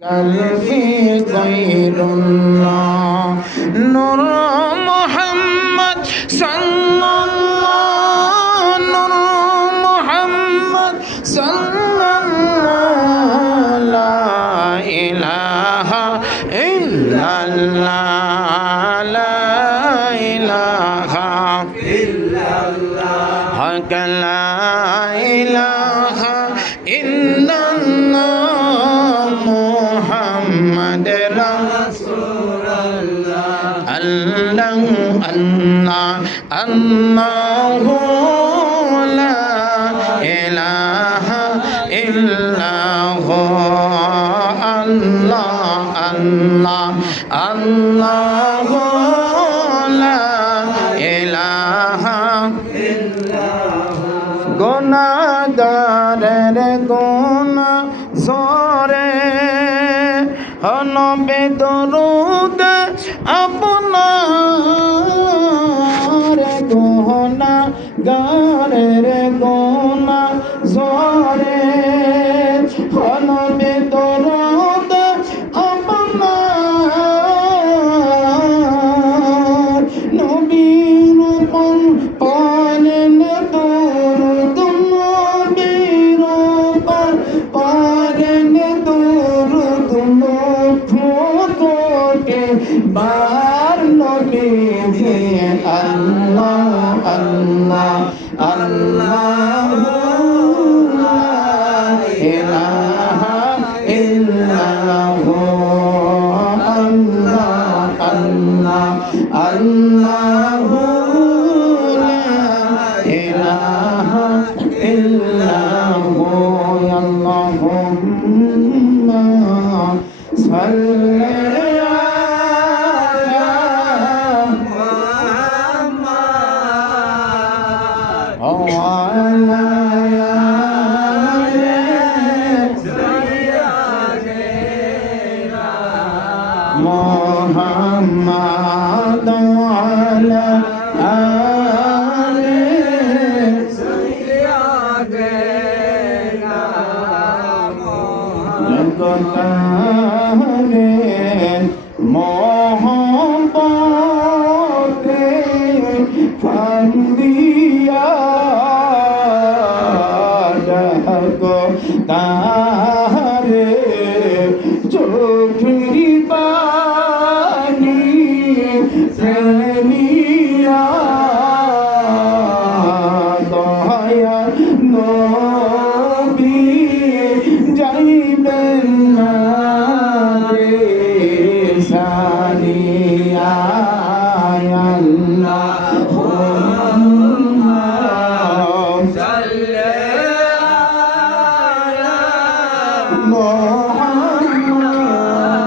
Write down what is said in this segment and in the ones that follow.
قلبي غير الله نور محمد صلى الله نور محمد صلى الله لا إله إلا الله لا إله إلا الله لا إله إلا الله محمد رسول الله الله الله الله لا إله إلا هو الله الله الله لا إله إلا هو গুনাহগারের গুনাহ জরে নবে দরুদ আপনার গুনাহগারের গুনাহ জরে নবে দরুদ আপনার নবীর উপর পড়েন দরুদ নবীর উপর পড়েন দরুদ ফুটে বার নবী আল্লাহ আল্লাহ আল্লাহ লা ইলাহা ইল্লাহু আল্লাহ আল্লাহ আল্লাহু লা ইলাহা ইল্লাহু আল্লাহুম্মা সাল্লি আলা মুহাম্মাদ ওয়া আলা আলি সাইয়্যিদিনা মুহাম্মাদ ওয়া আলা আলি সাইয়্যিদিনা জগতারে মোহব্বতে ফান্দিয়া জগতারে চোখের পানি ফেলিয়া দয়া নবী যাইবেন না রে সারিয়া আল্লাহুম্মা সাল্লি আলা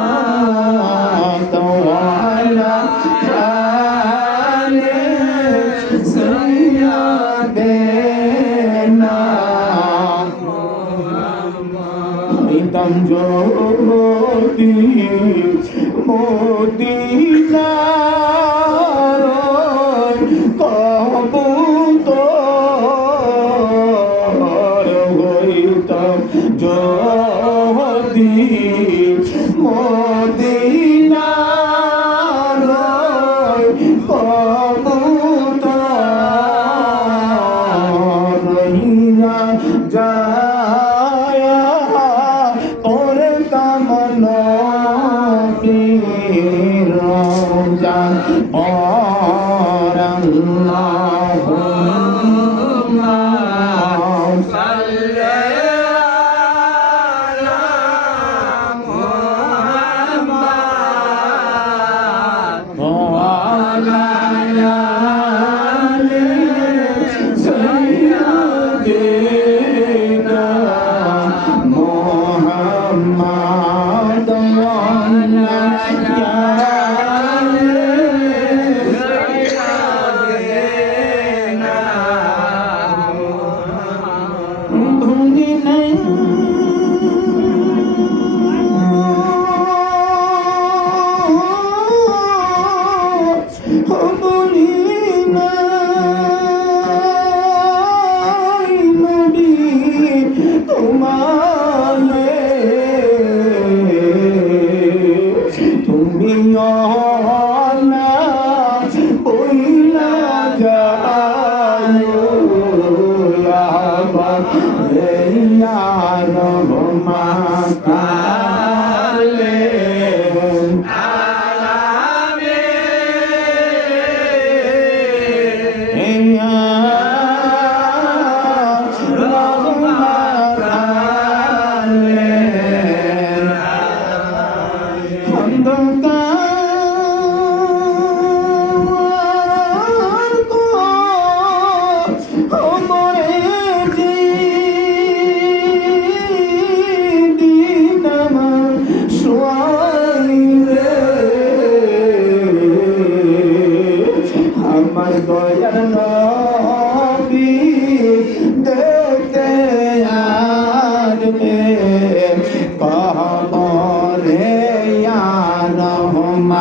মুহাম্মাদ ওয়া আলা আলি সাইয়্যিদিনা ইতাম জ্যোতি মদিনার কবুতর হইতাম জ্যোতি মদিনার কবুতর হইয়া যায় তোরে কামনা রোজা और अल्लाहुम्मा सल्ली अला मुहम्मद রে ইয়া রহমাতাল্লিল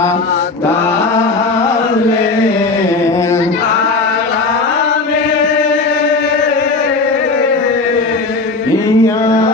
আলামিন ইয়া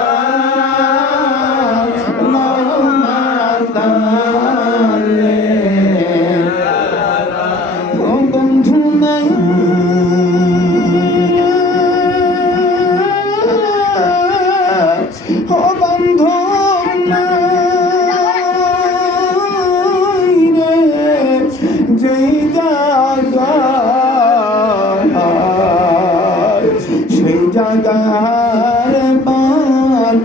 সেই জায়গার পান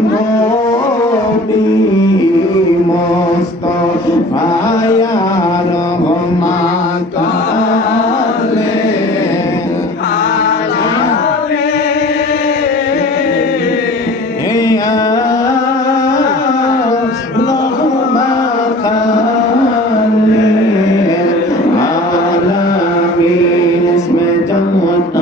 নবী মুস্তাফা ইয়া রহমাতাল্লিল আলামিন ইয়া রহমাতাল্লিল আলামিন ইসমে জাওয়াত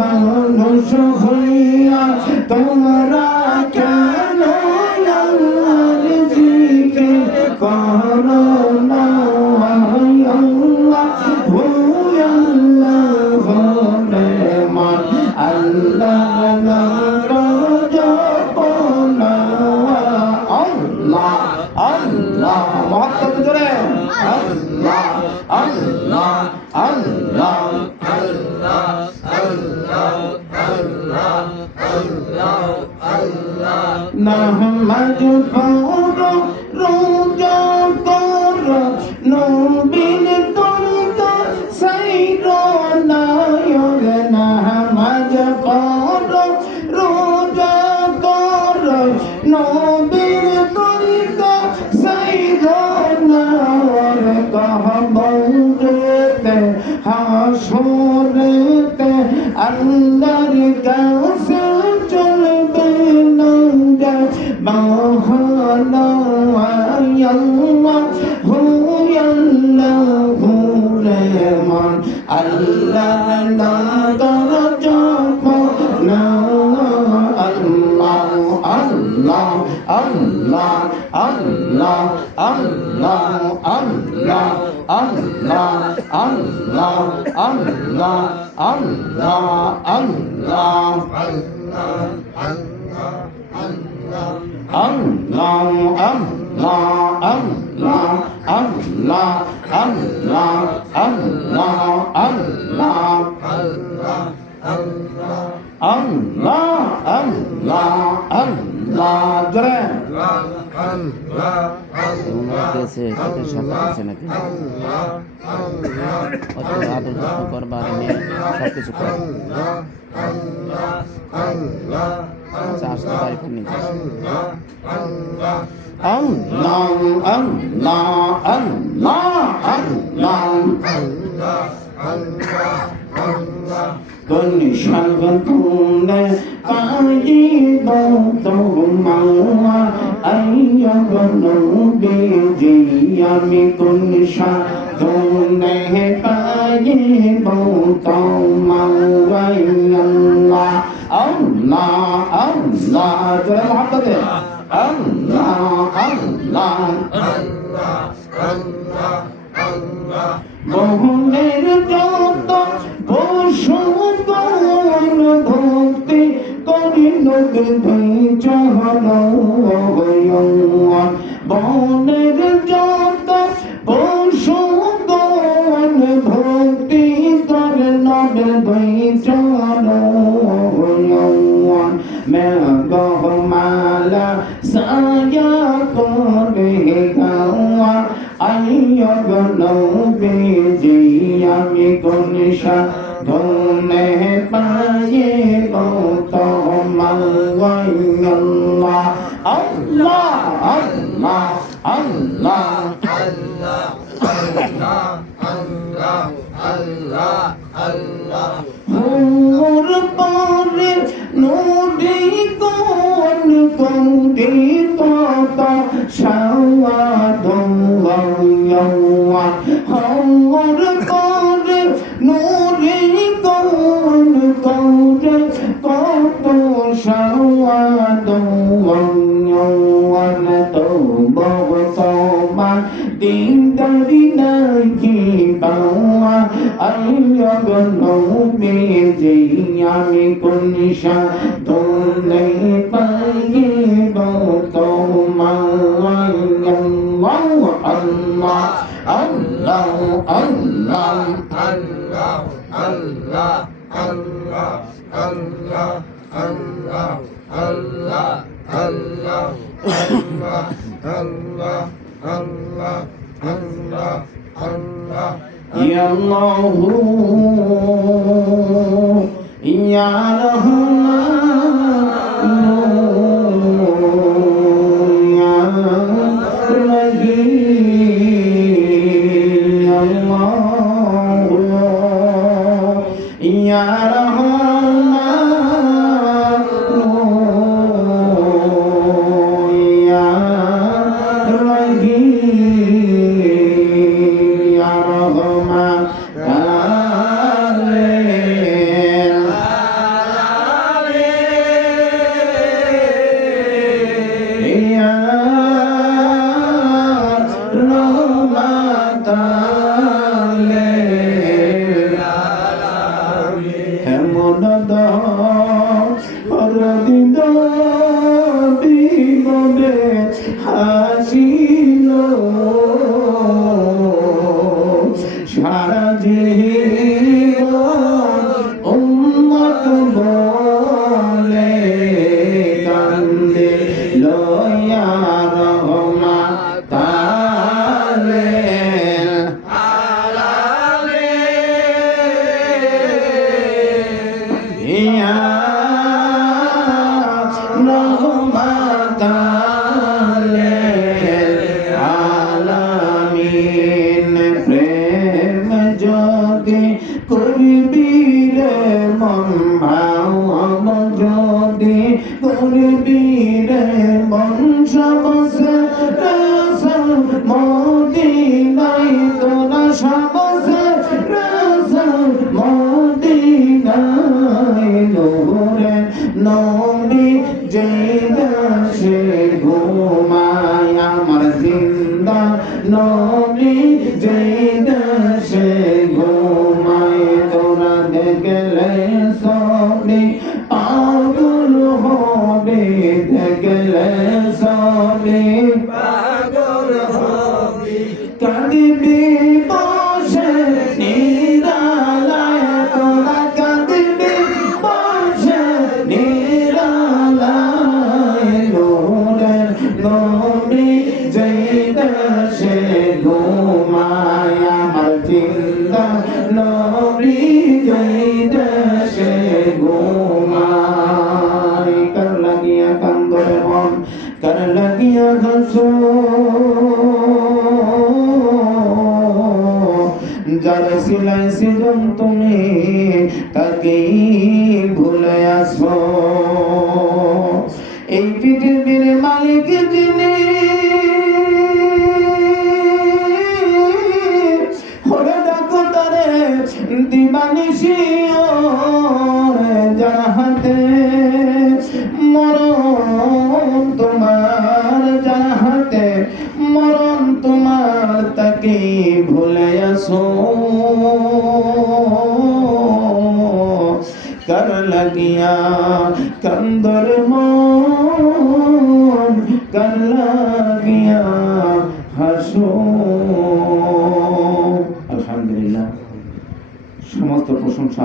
মানুষ হইয়া তোমরা কেন আল্লাহর জিকির করো না আল্লাহু আল্লাহু মান আল্লাহ নাম জপনা আল্লাহ আল্লাহ মহব্বত করে আল্লাহ আল্লাহ আল্লাহ নামাজ পড়ো রোজা করো নবীর তরিকা সাইরো না নামাজ পড়ো রোজা করো নবীর তরিকা সাইরো না কহবতে হাসরেতে আল্লাহর কাছে চলবে না বাহানা আল্লাহু আল্লাহু রহমান আল্লাহ নাম জপনা আল্লাহ আল্লাহ আল্লাহ আল্লাহ আল্লাহ আল্লাহ আল্লাহ আল্লাহ আল্লাহ আল্লাহ আল্লাহ Allah, Allah, Allah, Allah, Allah, Allah, Allah, Allah, Allah, Allah, jare. कैसे कितने शब्द से नकी और आदर पर बारे में सब कुछ कर चार सौ तारीख नहीं Allah, Allah, Allah, Con shagatune ajibo tohuma ayyabanu bijiyami kun shagatune ajibo tohuma Allah, Allah, Allah, jare mohabbat hai Allah, Allah, Allah, Allah, Allah. মোহনের যত পশু ভক্তি করি বনের যত পশু গণ ভক্তি করে নবের দুই চরণ মেঘমালা সায়া করে গাওয়া আইয়গ নবীজি আমি কোন সাধনে পাইব তোমায় আল্লাহ আল্লাহ আল্লাহ আল্লাহ আল্লাহ আল্লাহ আল্লাহ আল্লাহ মোর পরে নদী কোন কোটি কত সাওয়াদ মোর পরে নদী কোন কোটি কত সাওয়াদ তো বগতমা দিন দারি নাই কি বাওয়া আইয়গ নবীজি আমি কোন সাধনে পাইব তোমায় আল্লাহ আল্লাহ আল্লাহ আল্লাহ আল্লাহ আল্লাহ আল্লাহ আল্লাহ আল্লাহ আল্লাহ আল্লাহ আল্লাহ আল্লাহ আল্লাহ আল্লাহ ইয়া আল্লাহ ইয়া রহমান ইয়া রহিম আল্লাহ ইয়া রহমান ইয়া রহিম ইয়া রহমান হাসিল সারা জীবন উম্মত বলে কান্দে লয়া রহমান তালে ইয়া রহমান তালে আলামিন প্রেম যদি করবি রে মন ভাব যদি করবি রে মন সবসে রসল মদিনায় তোরা সবসে রসল মদিনায় নূরে নবী যেই দেশে ঘুমায় আমার জিন্দা নবী যেই দেশে ঘুমায় তোরা দেখলে সবই পাগল হবে দেখলে সবই পাগল হবি কাঁদবি বসে নিরালায় তোরা কাঁদবি বসে নিরালায় নূরের নবী যেই দেশে ঘুমায় আমার জিন্দা নবী যেই দেশে ঘুমায় কার লাগিয়া কান্দরে মন কার লাগিয়া হাসো যার সিলাই সিজন তুমি তাকেই ভুলে আসো এই পৃথিবীর মালিক যিনি হরে ডাকো তারে দিবানিশি যার হাতে মরণ তোমার যার হাতে মরণ তোমার তাকে ভুলে আসো কর লাগিয়া কন্দর মো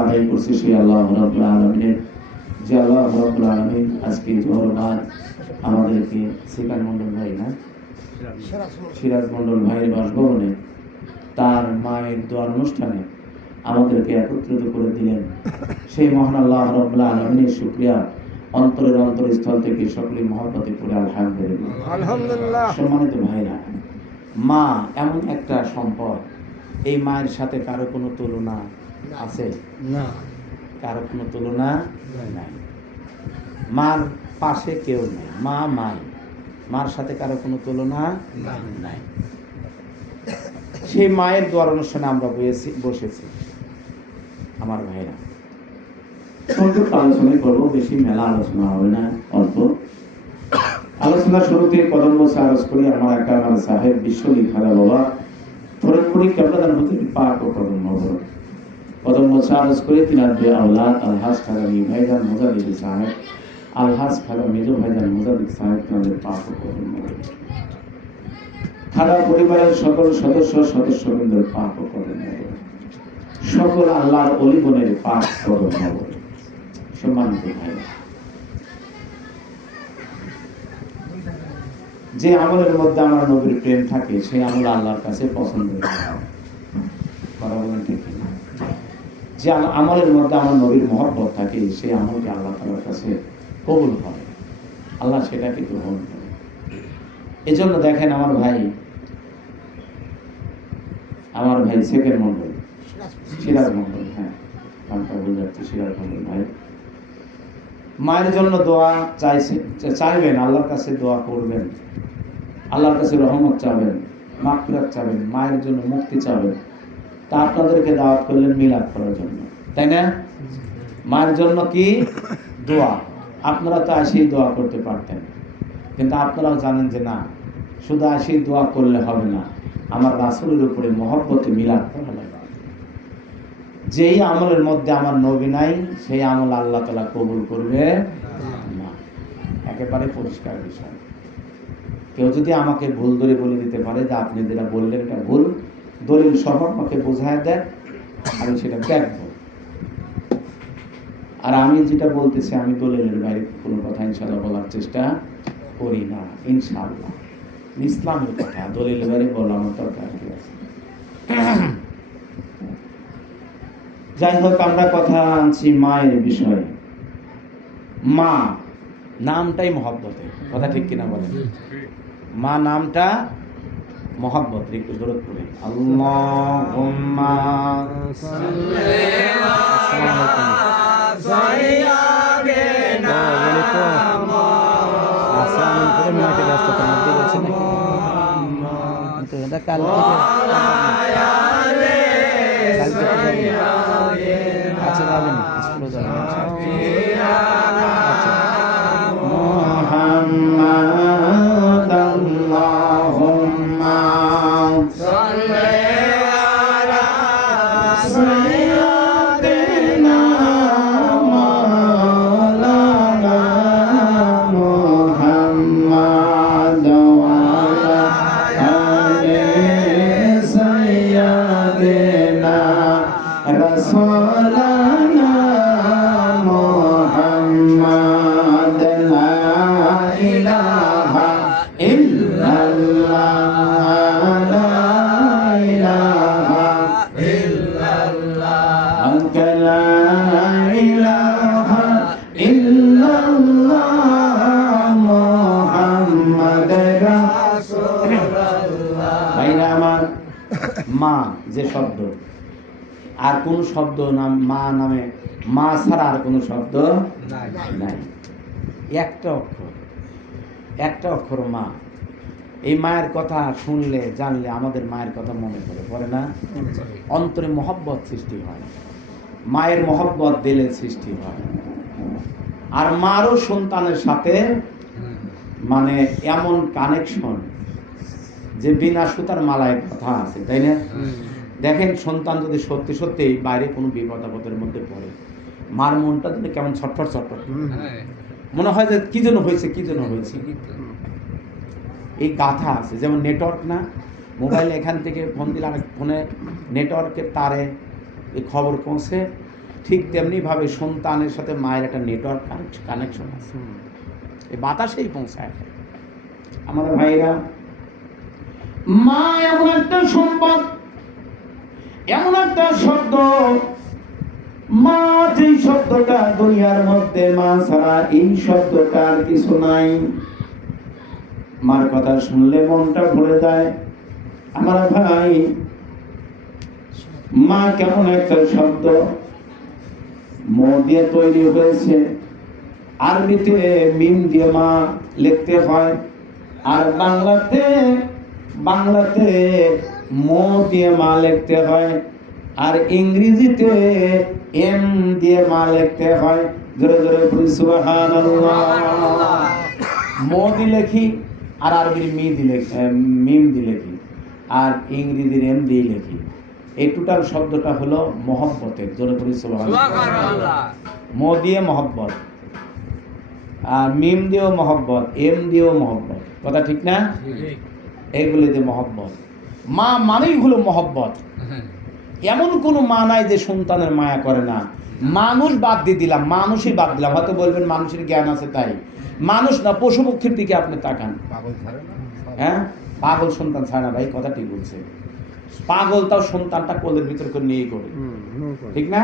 আদায় করছি সেই আল্লাহ রাব্বুল আলামিনের, যে আল্লাহ রাব্বুল আলামিন আজকে জোহর বাদ আমাদেরকে সিকার মন্ডল ভাই না সিরাজ মন্ডল ভাইয়ের বাসভবনে তার মায়ের দোয়ার অনুষ্ঠানে আমাদেরকে একত্রিত করে দিলেন। সেই মহান আল্লাহ রাব্বুল আলামিনের শুকরিয়া অন্তরের অন্তরস্থল থেকে সকলে মহব্বতে পড়ে আলহামদুলিল্লাহ। সম্মানিত ভাইরা, মা এমন একটা সম্পদ, এই মায়ের সাথে কারো কোনো তুলনা আছে না, কারো কোনো তুলনা নাই। মার পাশে কেউ নেই, মা মাই, মার সাথে কারো কোনো তুলনা নাই। সেই মায়ের দোয়ার অনুষ্ঠানে আমরা বসেছি আমার ভাইরা। সংক্ষিপ্ত আলোচনা করবো, বেশি মেলা আলোচনা হবে না, অল্প আলোচনা। শুরুতে কদম বসে আরজ করি আমার একাগার সাহেব বিশ্বলি খাদা বাবা ফরিদপুরি কেবলাদান হতে পাক ও কদম নগর কদম বসে আরজ করি তিনার বে আওলাদ আলহাজ খাদানি ভাইজান মুজাদিদ সাহেব, আলহাজ খাদা মেজো ভাইজান মুজাদিদ সাহেব, তিনাদের পাক ও কদম নগর খাদা পরিবারের সকল সদস্যবৃন্দের পাক ও কদম নগর, সকল আল্লাহর অলি বোনের পাক কদম নগর। সম্মানিত ভাই, যে আমলের মধ্যে আমার নবীর প্রেম থাকে সেই আমল আল্লাহর কাছে পছন্দ কথা বলেন ঠিক না? যে আমলের মধ্যে আমার নবীর মহব্বত থাকে সেই আমলকে আল্লাহ তাআলার কাছে কবুল হয়, আল্লাহ সেটাকে গ্রহণ করে। এজন্য দেখেন আমার ভাই সেকেন্ড মন্ডল সিরাজ মন্ডল, হ্যাঁ নামটা ভুলে যাচ্ছে, সিরাজ মন্ডল ভাই মায়ের জন্য দোয়া চাইবেন, আল্লাহর কাছে দোয়া করবেন, আল্লাহর কাছে রহমত চাবেন, মাগফিরাত চাবেন, মায়ের জন্য মুক্তি চাবেন। তা আপনাদেরকে দাওয়াত করলেন মিলাদ করার জন্য, তাই না? মায়ের জন্য কি দোয়া, আপনারা তো আসেই দোয়া করতে পারতেন, কিন্তু আপনারাও জানেন যে না, শুধু আসেই দোয়া করলে হবে না, আমার রাসূলের উপরে মহব্বতে মিলাদ করা লাগে। যেই আমলের মধ্যে আমার নবী নাই সেই আমল আল্লাহ তাআলা কবুল করবে না, একেবারে পরিষ্কার বিষয়। কেউ যদি আমাকে ভুল ধরে বলে দিতে পারে যে আপনি যেটা বললেন এটা ভুল, দলিল সহ আমাকে বোঝায় দেন, আমি সেটা দেখব। আর আমি যেটা বলতেছি আমি দলিলের বাইরে কোনো কথা ইনশাআল্লাহ বলার চেষ্টা করি না, ইনশাআল্লাহ। ইসলামের কথা দলিলের বাইরে বলার মতো দরকার কি আছে? যাই হোক, আমরা কথা আনছি মায়ের বিষয়ে। মা নামটাই মহব্বতের কথা, ঠিক কিনা বলেন? মা নামটা মহব্বত, একটু দরদ পড়ে আল্লাহুম্মা সাল্লি আলা সাইয়্যিদিনা মুহাম্মাদ আল্লাহুম্মা সাল্লি আলা সাইয়্যিদিনা মাওলানা মুহাম্মাদ ওয়া আলা আলি সাইয়্যিদিনা রাসূলানা মুহাম্মাদ লা ইলাহা ইল্লাল্লাহ লা ইলাহা ইল্লাল্লাহ লা ইলাহা ইল্লাল্লাহ মুহাম্মাদ রাসূলুল্লাহ। ভাইরা আমার, মা যে শব্দ, আর কোন শব্দ নাম মা নামে, মা ছাড়া আর কোন শব্দ নাই। একটা অক্ষর মা। এই মায়ের কথা শুনলে জানলে আমাদের মায়ের কথা মনে পড়ে না? অন্তরে মহব্বত সৃষ্টি হয়, মায়ের মহব্বত দিলে সৃষ্টি হয়। আর মারও সন্তানের সাথে মানে এমন কানেকশন যে বিনা সুতার মালায় কথা আছে, তাই না? দেখেন, সন্তান যদি সত্যি সত্যি বাইরে কোনো বিপদ আপদের মধ্যে পড়ে, মার মনটা যদি কেমন ছটফট মনে হয় যে কি জন্য হয়েছে। এই গাথা আছে, যেমন নেটওয়ার্ক না, মোবাইল এখান থেকে ফোন দিলে আরেক ফোনে নেটওয়ার্কের তারে এই খবর পৌঁছে, ঠিক তেমনিভাবে সন্তানের সাথে মায়ের একটা নেটওয়ার্ক কানেকশন আছে, এই বাতাসেই পৌঁছায়। আমার ভাইরা, মা এমন একটা সম্পদ, এমন একটা শব্দ, মা যেই শব্দটা দুনিয়ার মধ্যে মা ছাড়া এই শব্দটার কিছু নাই। মার কথা শুনলে মনটা ভরে যায়। আমার ভাই, মা কেমন একটা শব্দ, ম দিয়ে তৈরি হয়েছে, আরবিতে মিম দিয়ে মা লিখতে হয়, আর বাংলাতে ম দিয়ে মা লিখতে হয়, আর ইংরেজিতে এম দিয়ে মা লিখতে হয়। জোরে জোরে বলি সুবহানাল্লাহ। ম দিয়ে লেখি, আর আরবির মিম দিয়ে লেখি, আর ইংরেজির এম দিয়ে লেখি। এই টোটাল শব্দটা হলো মহব্বতের। জোরে বলি সুবহানাল্লাহ। ম দিয়ে মহব্বত, আর মিম দিয়েও মহব্বত, এম দিয়েও মহব্বত। কথা ঠিক না? এইগুলো যে মহব্বত, মা মানেই হলো মহব্বত। এমন কোনো মা নাই যে সন্তানের মায়া করে না। মানুষ বাদ দিয়ে দিলাম, মানুষই বাদ দিলাম। হয়তো বলবেন মানুষের জ্ঞান আছে তাই, মানুষ না, পশু পক্ষীর দিকে আপনি তাকান। হ্যাঁ, পাগল সন্তান ছাড়ে না ভাই, কথা ঠিক বলছে। পাগল তাও সন্তানটা কোলের ভিতর করে নিয়েই করে, ঠিক না?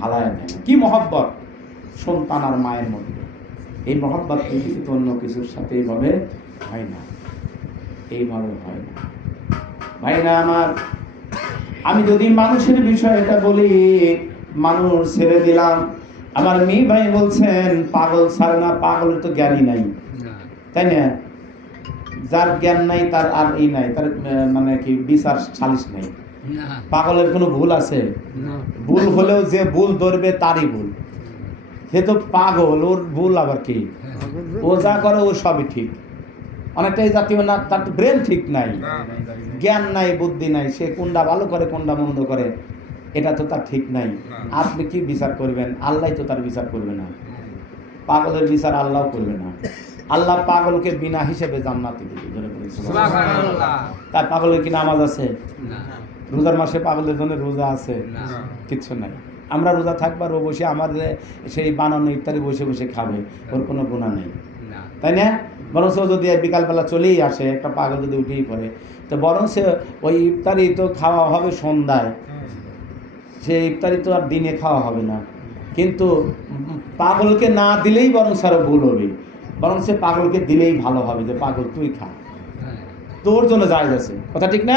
হালায় নেয় না। কি মহব্বত সন্তান আর মায়ের মধ্যে, এই মহব্বত পৃথিবীতে অন্য কিছুর সাথে এইভাবে হয় না, এইভাবে হয় না। ভাই না আমার, আমি যদি মানুষের বিষয়টা বলি, মানুষ ছেড়ে দিলাম। আমার মেয়ে ভাই বলছেন পাগল ছাড়ে না, পাগলের তো জ্ঞানই নাই, তাই না? যার জ্ঞান নাই তার আর এই নাই, তার মানে কি বিচার সালিশ নাই। পাগলের কোনো ভুল আছে? ভুল হলেও যে ভুল ধরবে তারই ভুল। সে তো পাগল, ওর ভুল আবার কি? ও যা করে ও সবই ঠিক। অনেকটাই জাতীয় না, তার ব্রেন ঠিক নাই, জ্ঞান নাই, বুদ্ধি নাই, সে কোনটা ভালো করে কোনটা মন্দ করে এটা তো তার ঠিক নাই। আপনি কি বিচার করবেন? আল্লাহ তো তার বিচার করবে না, পাগলের বিচার আল্লাহ করবে না। আল্লাহ পাগলকে বিনা হিসেবে জান্নাতে দিবে। তার পাগলের কি নামাজ আছে? রোজার মাসে পাগলের জন্য রোজা আছে? কিচ্ছু নাই। আমরা রোজা থাকবার ও বসে আমার সেই বানানো ইফতারি বসে বসে খাবে, ওর কোনো গুনাহ নেই, তাই না? বরং সে যদি বিকালবেলা চলেই আসে, একটা পাগল যদি উঠেই পড়ে, তো বরং সে ওই ইফতারি তো খাওয়া হবে সন্ধ্যায়, সে ইফতারি তো আর দিনে খাওয়া হবে না। কিন্তু পাগলকে না দিলেই বরং সারা ভুল হবে, বরং সে পাগলকে দিলেই ভালো হবে, যে পাগল তুই খা, তোর জন্য জায়েজ আছে। কথা ঠিক না?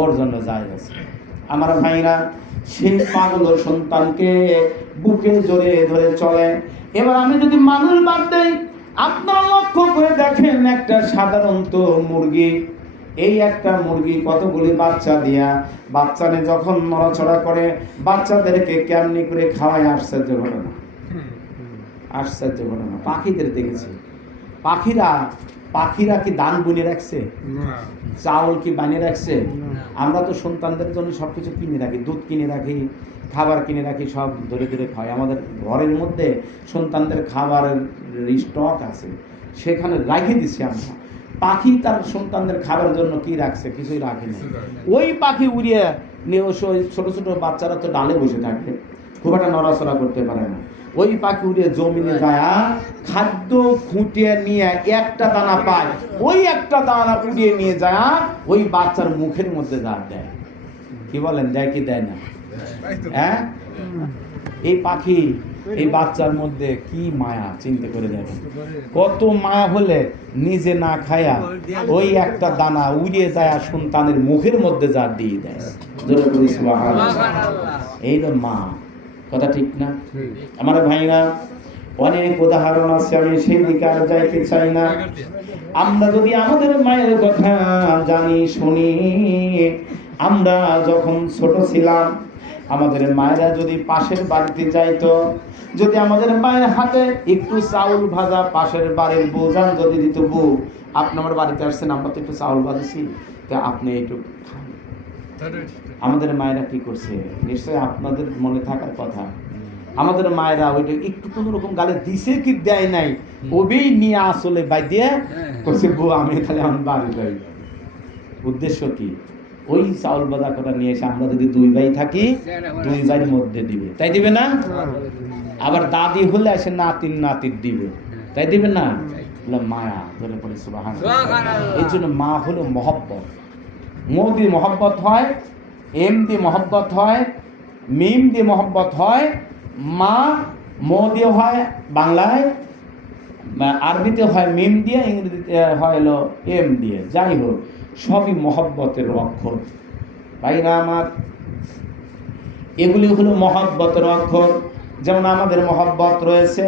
ওর জন্য জায়েজ আছে। আমার ভাইরা, সেই পাগলের সন্তানকে বুকে জড়িয়ে ধরে চলে। এবার আমি যদি মানুষ বাদ দেই, আপনারা লক্ষ্য করে দেখেন, একটা সাধারণত মুরগি, এই একটা মুরগি কতগুলি বাচ্চা দিয়া, বাচ্চা নিয়ে যখন নড়াচড়া করে, বাচ্চাদেরকে কেমনি করে খাওয়ায়, আশ্চর্য ঘটনা, আশ্চর্য ঘটনা। পাখিদের দেখেছি, পাখিরা কি দান বুনে রাখছে? চাউল কি বানিয়ে রাখছে? আমরা তো সন্তানদের জন্য সবকিছু কিনে রাখি, দুধ কিনে রাখি, খাবার কিনে রাখি, সব ধরে ধরে খাই। আমাদের ঘরের মধ্যে সন্তানদের খাবারের স্টক আছে, সেখানে রাখে দিচ্ছি আমরা। পাখি তার সন্তানদের খাবারের জন্য কি রাখছে? কিছুই রাখেনি। ওই পাখি উড়িয়ে নিয়ে, ছোট ছোট বাচ্চারা তো ডালে বসে থাকে, খুব একটা নড়াচড়া করতে পারে না। ওই পাখি উড়িয়ে জমিনে যায়, খাদ্য খুঁটিয়ে নিয়ে একটা দানা পায়, ওই একটা দানা উড়িয়ে নিয়ে যায় ওই বাচ্চার মুখের মধ্যে দেয়। কি বলেন, দেয় কি দেয় না? হ্যাঁ, এই পাখি এই বাচ্চার মধ্যে কি মায়া, চিন্তা করে দেখেন। কত মায়া হলে নিজে না খায়া ওই একটা দানা উড়িয়ে যায় সন্তানের মুখের মধ্যে দিয়ে দেয়। এই তো মা, কথা ঠিক না? আমার ভাইরা, অনেক উদাহরণ আছে, আমি সেই দিকে আর যাইতে চাই না। আমরা যদি আমাদের মায়ের কথা জানি, শুনি, আমরা যখন ছোট ছিলাম, আমাদের মায়েরা যদি পাশের বাড়িতে যাইতো, যদি আমাদের মায়ের হাতে একটু চাউল ভাজা পাশের বাড়ির বউজান যদি দিত, বউ আপনি আমার বাড়িতে আসছেন, আমরা তো একটু চাউল ভাজেছি, তা আপনি একটু খান। আমাদের মায়েরা কি করছে? নিশ্চয় আপনাদের মনে থাকার কথা, আমাদের মায়েরা ওইটা একটু কোন রকম গালে দিছে কি দেয় নাই, ওবেই নিয়ে আসলে বাই দিয়ে করছে, বউ আমি তাহলে আমার বাড়ি যাই। উদ্দেশ্য কি? ওই চাউল বাদা করে নিয়ে এসে আমরা যদি দুই ভাই থাকি দুই ভাইয়ের মধ্যে দিবে, তাই দিবে না? আবার দাদি হলে এসে নাতির নাতির দিবে, তাই দিবে না? মায়া ধরে পড়ে সুবহানাল্লাহ। এই জন্য মা হলো মহব্বত। মৌ দিয়ে মহব্বত হয়, এম দিয়ে মহব্বত হয়, মিম দিয়ে মহব্বত হয়, মা মৌ দিয়ে হয় বাংলায়, আরবিতে হয় মিম দিয়ে, ইংরেজিতে হয় হলো এম দিয়ে। যাই হোক, সবই মহব্বতের অক্ষর। ভাইরা আমার, এগুলি হলো মহব্বতের অক্ষর। যেমন আমাদের মহব্বত রয়েছে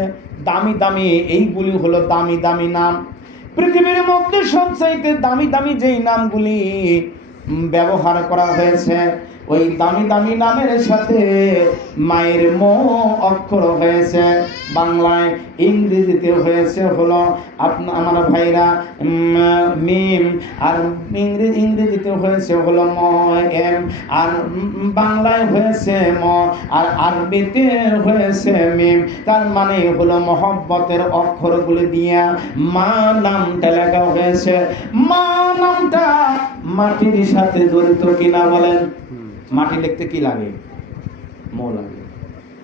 দামি দামি, এইগুলি হলো দামি দামি নাম। পৃথিবীর মধ্যে সবচাইতে দামি দামি যেই নামগুলি ব্যবহার করা হয়েছে, ওই দামি দামি নামের সাথে মায়ের ম অক্ষর হয়েছে বাংলায়, ইংরেজিতে হয়েছে হলো আমার ভাইরা মিম, আর ইংরেজিতে হয়েছে হলো ম এম, আর বাংলায় হয়েছে ম, আর আরবিতে হয়েছে মিম। তার মানে হলো মহব্বতের অক্ষরগুলি দিয়ে মা নামটা লেখা হয়েছে। মা নামটা মাটির সাথে জড়িত কিনা বলেন? মাটি লিখতে কি লাগে? মো লাগে,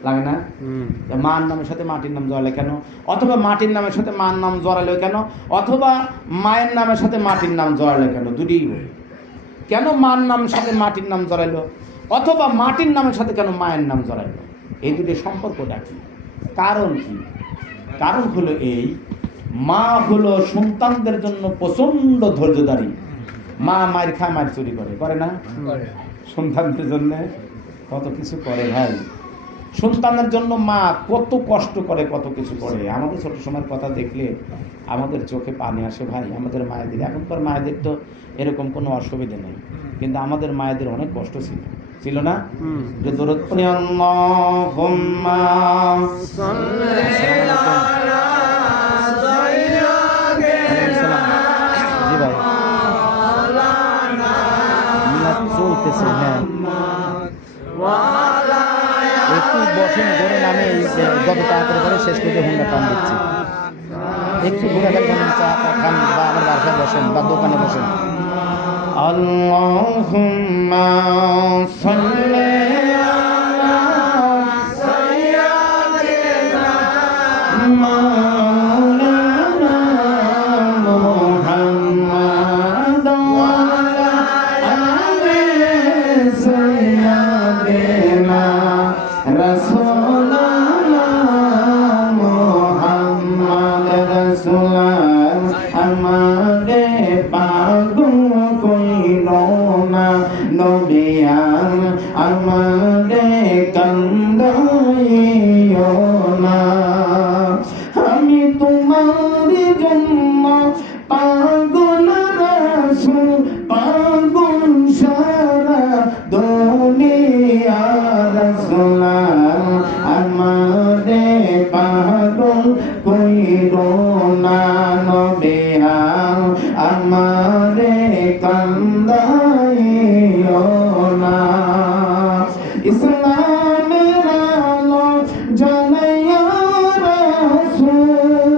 লাগে না? মার নামের সাথে মাটির নাম জড়ালে কেন? অথবা মাটির নামের সাথে মার নাম জড়ালো কেন? অথবা মায়ের নামের সাথে মাটির নাম জড়ালো কেন? দুটিই বলি। কেন মার নামের সাথে মাটির নাম জড়াইলো? অথবা মাটির নামের সাথে কেন মায়ের নাম জড়াইলো? এই দুটি সম্পর্কটা কি? কারণ কি? কারণ হলো এই, মা হলো সন্তানদের জন্য প্রচন্ড ধৈর্যধারী। মা মায়ের খায়, মায়ের চুরি করে, করে না? সন্তানদের জন্য কত কিছু করে ভাই। সন্তানের জন্য মা কত কষ্ট করে, কত কিছু করে। আমাদের ছোট সময়ের কথা দেখলে আমাদের চোখে পানি আসে ভাই। আমাদের মায়েদের, এখনকার মায়েদের তো এরকম কোনো অসুবিধা নেই, কিন্তু আমাদের মায়েদের অনেক কষ্ট ছিল, ছিল না? যে দরুদ পড়ি, আল্লাহুম্মা সাল্লি আলা জি ভাই, মিলাদ চলতেছে। হ্যাঁ, একটু বসেন, ধরেন আমি যত তাড়াতাড়ি করে শেষ করে হুন্ডা টান দিচ্ছি। একটু ঘুরে গেলেন, চা খান বা আমার বাসায় বসেন বা দোকানে বসেন। আল্লাহুম্মা সাল্লি আলা সাইয়্যিদিনা মাওলানা মুহাম্মাদ ওয়া আলা আলি সাইয়্যিদিনা রাসূলুল্লাহ মুহাম্মদ রাসূলুল্লাহ। আমাদের পাগল কইরো না নবিয়ান, আমাদের কান্দাইও না। আমি তোমার জন্য পাগল রাসূল, পাগল সারা দুনিয়া রাসূলুল্লাহ। আমাদের পাগল কইরো না নবিয়ান, আমাদের কান্দাইও না। ইসলামের আলো জ্বালাইয়া রাসূল,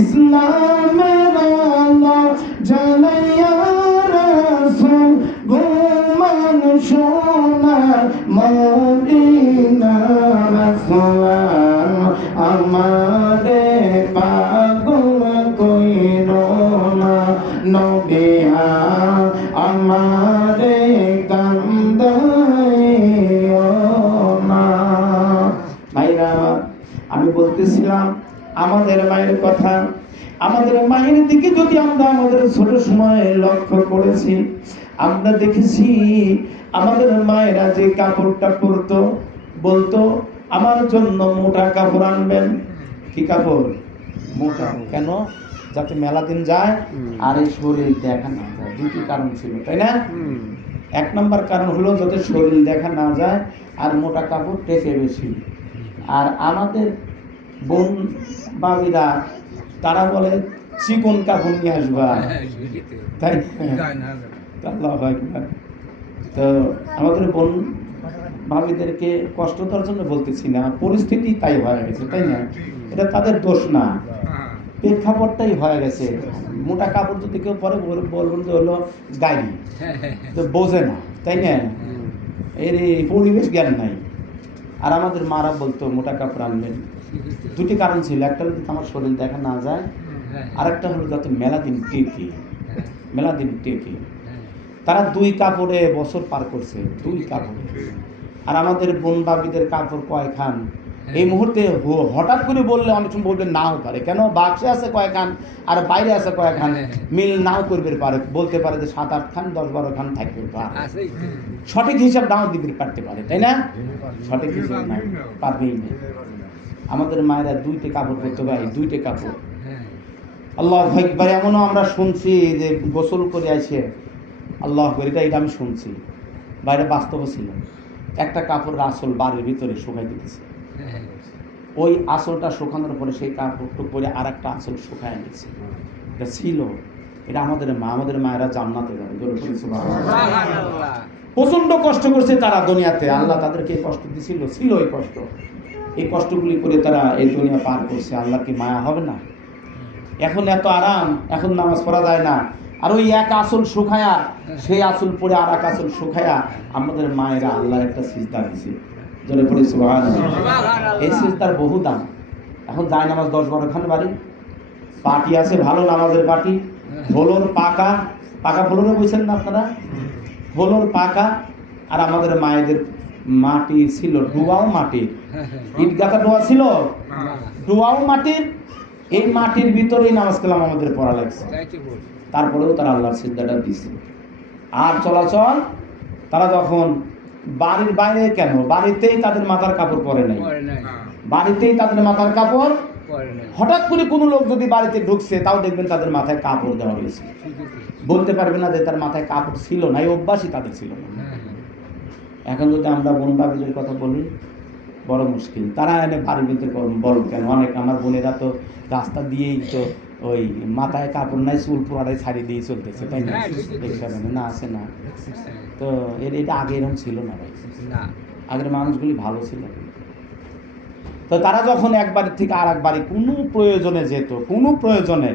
ইসলামের আলো জ্বালাইয়া রাসূল, গোমান সোনার মদিনা রাসূল। আমাদের পাগল কইরো না নবিয়া, আমাদের কান্দাইও না। ভাইরা, আমি বলতেছিলাম আমাদের মায়ের কথা। আমাদের মায়ের দিকে যদি আমরা আমাদের ছোট সময়ে লক্ষ্য করেছি, আমরা দেখেছি আমাদের মায়েরা যে কাপড়টা পরতো, বলতো আমার জন্য মোটা কাপড় আনবেন। কি কাপড়? মোটা। কেন? যাতে মেলা দিন যায় আর এই শরীর দেখা না যায়। দুটি কারণ ছিল, তাই না? এক নম্বর কারণ হলো যাতে শরীর দেখা না যায়, আর মোটা কাপড় টেকে বেশি। আর আমাদের বোন বাবিরা তারা বলে চিকন কাপড় নিয়ে আসবা, তাই আল্লাহু আকবার। তো আমাদের বোন ভাবিদেরকে কষ্ট দেওয়ার জন্য বলতেছি না, পরিস্থিতি তাই হয়ে গেছে, তাই না? এটা তাদের দোষ না। প্রেক্ষাপটটাই হয়ে গেছে। মোটা কাপড় যদি কেউ পরে বলবেন যে হলো গাড়ি, তো বোঝে না, তাই না? এর এই পরিবেশ জ্ঞান নাই। আর আমাদের মারা বলতো মোটা কাপড় আনবেন, দুটি কারণ ছিল, একটা হলো আমার শরীর দেখা না যায়, আর একটা হলো যাতে মেলা দিন টেকে, মেলা দিন টেকে। তারা 2 কাপড়ে বছর পার করছে, 2 কাপড়ে। আর আমাদের বোন বাবিদের কাপড় কয়খান এই মুহূর্তে হঠাৎ করে বললে অনেক সময় বলবে নাও পারে, কেন বাক্সে আছে কয়খান আর বাইরে আছে কয়খান, মিল নাও করবে পারে, বলতে পারে যে 7-8 খান 10-12 খান থাকবে পারে, সঠিক হিসাব নাও দিতে পারতে পারে, তাই না? সঠিক হিসাব নাই, পারবেই না। আমাদের মায়েরা 2টে কাপড় পরতে ভাই, 2টে কাপড়। আল্লাহ ভাই, এমনও আমরা শুনছি যে গোসল করে আসে, আল্লাহ এটা আমি শুনছি, বাইরে বাস্তব ছিল, একটা কাপড় আসল বাড়ির ভিতরে শুকাই দিতেছে, ওই আসলটা শুকানোর পরে সেই কাপড়টুক পরে আর একটা আসল শুকায় নিচ্ছে। এটা ছিল, এটা আমাদের মায়েরা জান্নাতে যাবে। প্রচন্ড কষ্ট করছে তারা দুনিয়াতে, আল্লাহ তাদেরকে কষ্ট দিছিল, ছিল এই কষ্ট, এই কষ্টগুলি করে তারা এই দুনিয়া পার করছে। আল্লাহ কি মায়া হবে না? এখন এত আরাম, এখন নামাজ পড়া যায় না, আর ওই এক আসল শুকায়া, সেই আসল পরে আর এক আসল শুকায়া আমাদের মায়েরা আল্লাহর একটা সিজদা দিছে, জোরে পড়ে সুবহানাল্লাহ। এই সিজদার বহু দাম। এখন যায় নামাজ 10-12 খান বাড়ি, পাটি আছে ভালো নামাজের পাটি, ভোলর পাকা, পাকা ভোলরে বলছেন না আপনারা, ভোলর পাকা। আর আমাদের মায়েদের মাটি ছিল ডুয়াও মাটির, ইট গাঁথা ডোয়া ছিল, ডুয়াও মাটির। এই মাটির ভিতরেই নামাজ কালাম আমাদের পড়া লাগছে, তারপরেও তারা আল্লাহর সিজদাটা দিছে। আর চলাচল তারা যখন বাড়ির বাইরে, কেন বাড়িতেই তাদের মাথার কাপড় পরে নাই, বাড়িতেই তাদের মাথার কাপড়, হঠাৎ করে কোনো লোক যদি বাড়িতে ঢুকছে তাও দেখবেন তাদের মাথায় কাপড় দেওয়া হয়েছে, বলতে পারবে না যে তার মাথায় কাপড় ছিল না, এই অভ্যাসই তাদের ছিল না। এখন যদি আমরা বোন বাবিদের কথা বলি, বড় মুশকিল। তারা এনে বাড়ির ভিতরে বল কেন, অনেক আমার বোনেরা তো রাস্তা দিয়েই তো ওই মাথায় কাপড় নাই, চুল পোড়াটাই ছাড়িয়ে দিয়ে চলতেছে, তাই না? না আছে না, তো এটা আগে এরকম ছিল না ভাই, আগের মানুষগুলি ভালো ছিল। তো তারা যখন এক বাড়ির থেকে আর এক বাড়ি কোনো প্রয়োজনে যেত, কোনো প্রয়োজনে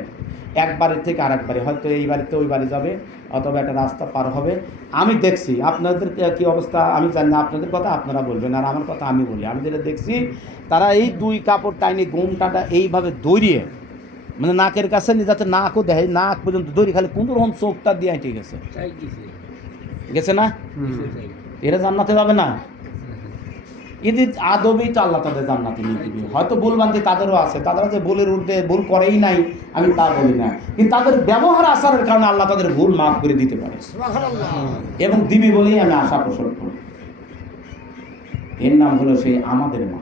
এক বাড়ির থেকে আর এক বাড়ি, হয়তো এই বাড়িতে ওই বাড়ি যাবে, অথবা একটা রাস্তা পার হবে। আমি দেখছি, আপনাদের কি অবস্থা আমি জানি না, আপনাদের কথা আপনারা বলবেন আর আমার কথা আমি বলি। আমি যেটা দেখছি, তারা এই 2 কাপড় টাইনি গোমটাটা এইভাবে দৌড়িয়ে, মানে নাকের কাছে নিয়ে যাতে নাকও দেয়, নাক পর্যন্ত দৌড়ি, খালি কোন রকম চোখটা দিয়ে ঠিক আছে, গেছে না? এরা জান্নাতে যাবে না? এদের আদবেই তো আল্লাহ তাদের জান্নাতে নিয়ে দিবে। হয়তো ভুলভ্রান্তি তাদেরও আছে, তারা যে ভুলের ঊর্ধ্বে ভুল করেই নাই আমি তা বলি না, কিন্তু তাদের ব্যবহার আচারের কারণে আল্লাহ তাদের ভুল মাফ করে দিতে পারে এবং দিবি বলেই আমি আশা পোষণ করি। এর নাম হলো সেই আমাদের মা।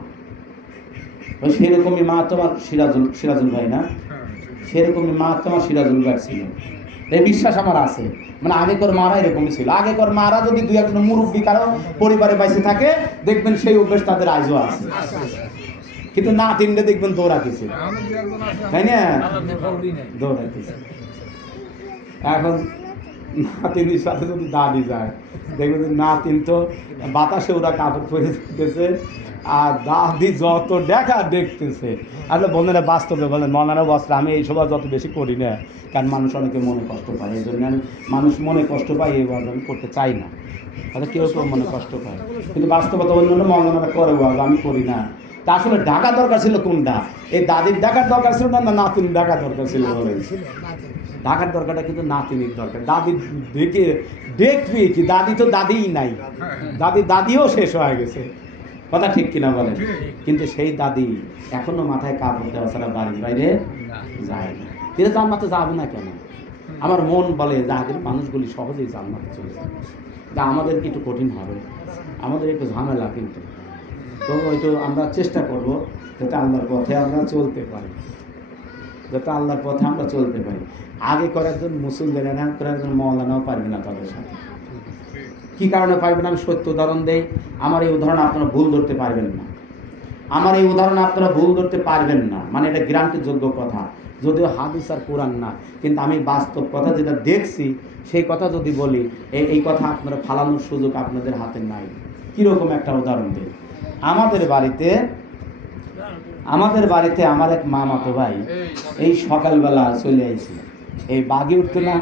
ওই সেরকমই মা তোমার সিরাজুল ভাই না, সেরকমই মা তোমার সিরাজুল ভাই ছিল, এই বিশ্বাস আমার আছে। মানে আগেকার মারা এরকমই ছিল, আগেকার মারা যদি 2-1 মুরব্বী কারো পরিবারে বাইসে থাকে দেখবেন সেই অভ্যেস তাদের আজও আছে, কিন্তু না তিনটে দেখবেন দৌড়াতেছে, তাই না? দৌড়াতেছে। এখন নাতিনির সাথে যদি দাদি যায় দেখবেন নাতিন তো বাতাসে ওরা কাপড় পরে দিতেছে, আর দাদি যত দেখা দেখতেছে। আসলে বোনেরা বাস্তবে বলেন, মনারও বস্ত্র আমি এই সব যত বেশি করি না, কারণ মানুষ অনেকে মনে কষ্ট পায়, এই জন্য আমি মানুষ মনে কষ্ট পায় এই ওয়াজ আমি করতে চাই না, তাহলে কেউ কেউ মনে কষ্ট পায়, কিন্তু বাস্তবতা অন্য মনারা করে ওয়াজ, আমি করি না। তা আসলে ঢাকা দরকার ছিল কোনটা, এই দাদির ঢাকার দরকার ছিল না, না নাতির ঢাকা দরকার ছিল? বলে ঢাকার দরকারটা কিন্তু নাতিনির দরকার। দাদি দেখবি কি, দাদি তো দাদিই নাই, দাদিও শেষ হয়ে গেছে, কথা ঠিক কিনা বলে? কিন্তু সেই দাদি এখনো মাথায় কাপড় দেওয়া ছাড়া বাড়ির বাইরে যায় না। তিনি জান্নাতে যাবে না কেন? আমার মন বলে যে আগের মানুষগুলি সহজেই জান্নাতে চলে যাবে, যা আমাদের কি একটু কঠিন হবে, আমাদের একটু ঝামেলা, কিন্তু তো হয়তো আমরা চেষ্টা করব যাতে আল্লাহর পথে আমরা চলতে পারি, যাতে আল্লাহর পথে আমরা চলতে পারি। আগে করার জন্য মুসলিমদের না করার জন্য মওলানাও পারবে না তাদের সাথে। কী কারণে পারবেন? আমি সত্য উদাহরণ দেই, আমার এই উদাহরণ আপনারা ভুল ধরতে পারবেন না, আমার এই উদাহরণ আপনারা ভুল ধরতে পারবেন না, মানে এটা গ্রান্টিযোগ্য কথা, যদিও হাদিস আর কোরআন না, কিন্তু আমি বাস্তব কথা যেটা দেখছি সেই কথা যদি বলি, এই কথা আপনারা ফালানোর সুযোগ আপনাদের হাতে নাই। কীরকম একটা উদাহরণ দিই, আমাদের বাড়িতে আমাদের বাড়িতে আমার এক মামাতো ভাই এই সকালবেলা চলে আইছে, এই বাঘে উঠতো না,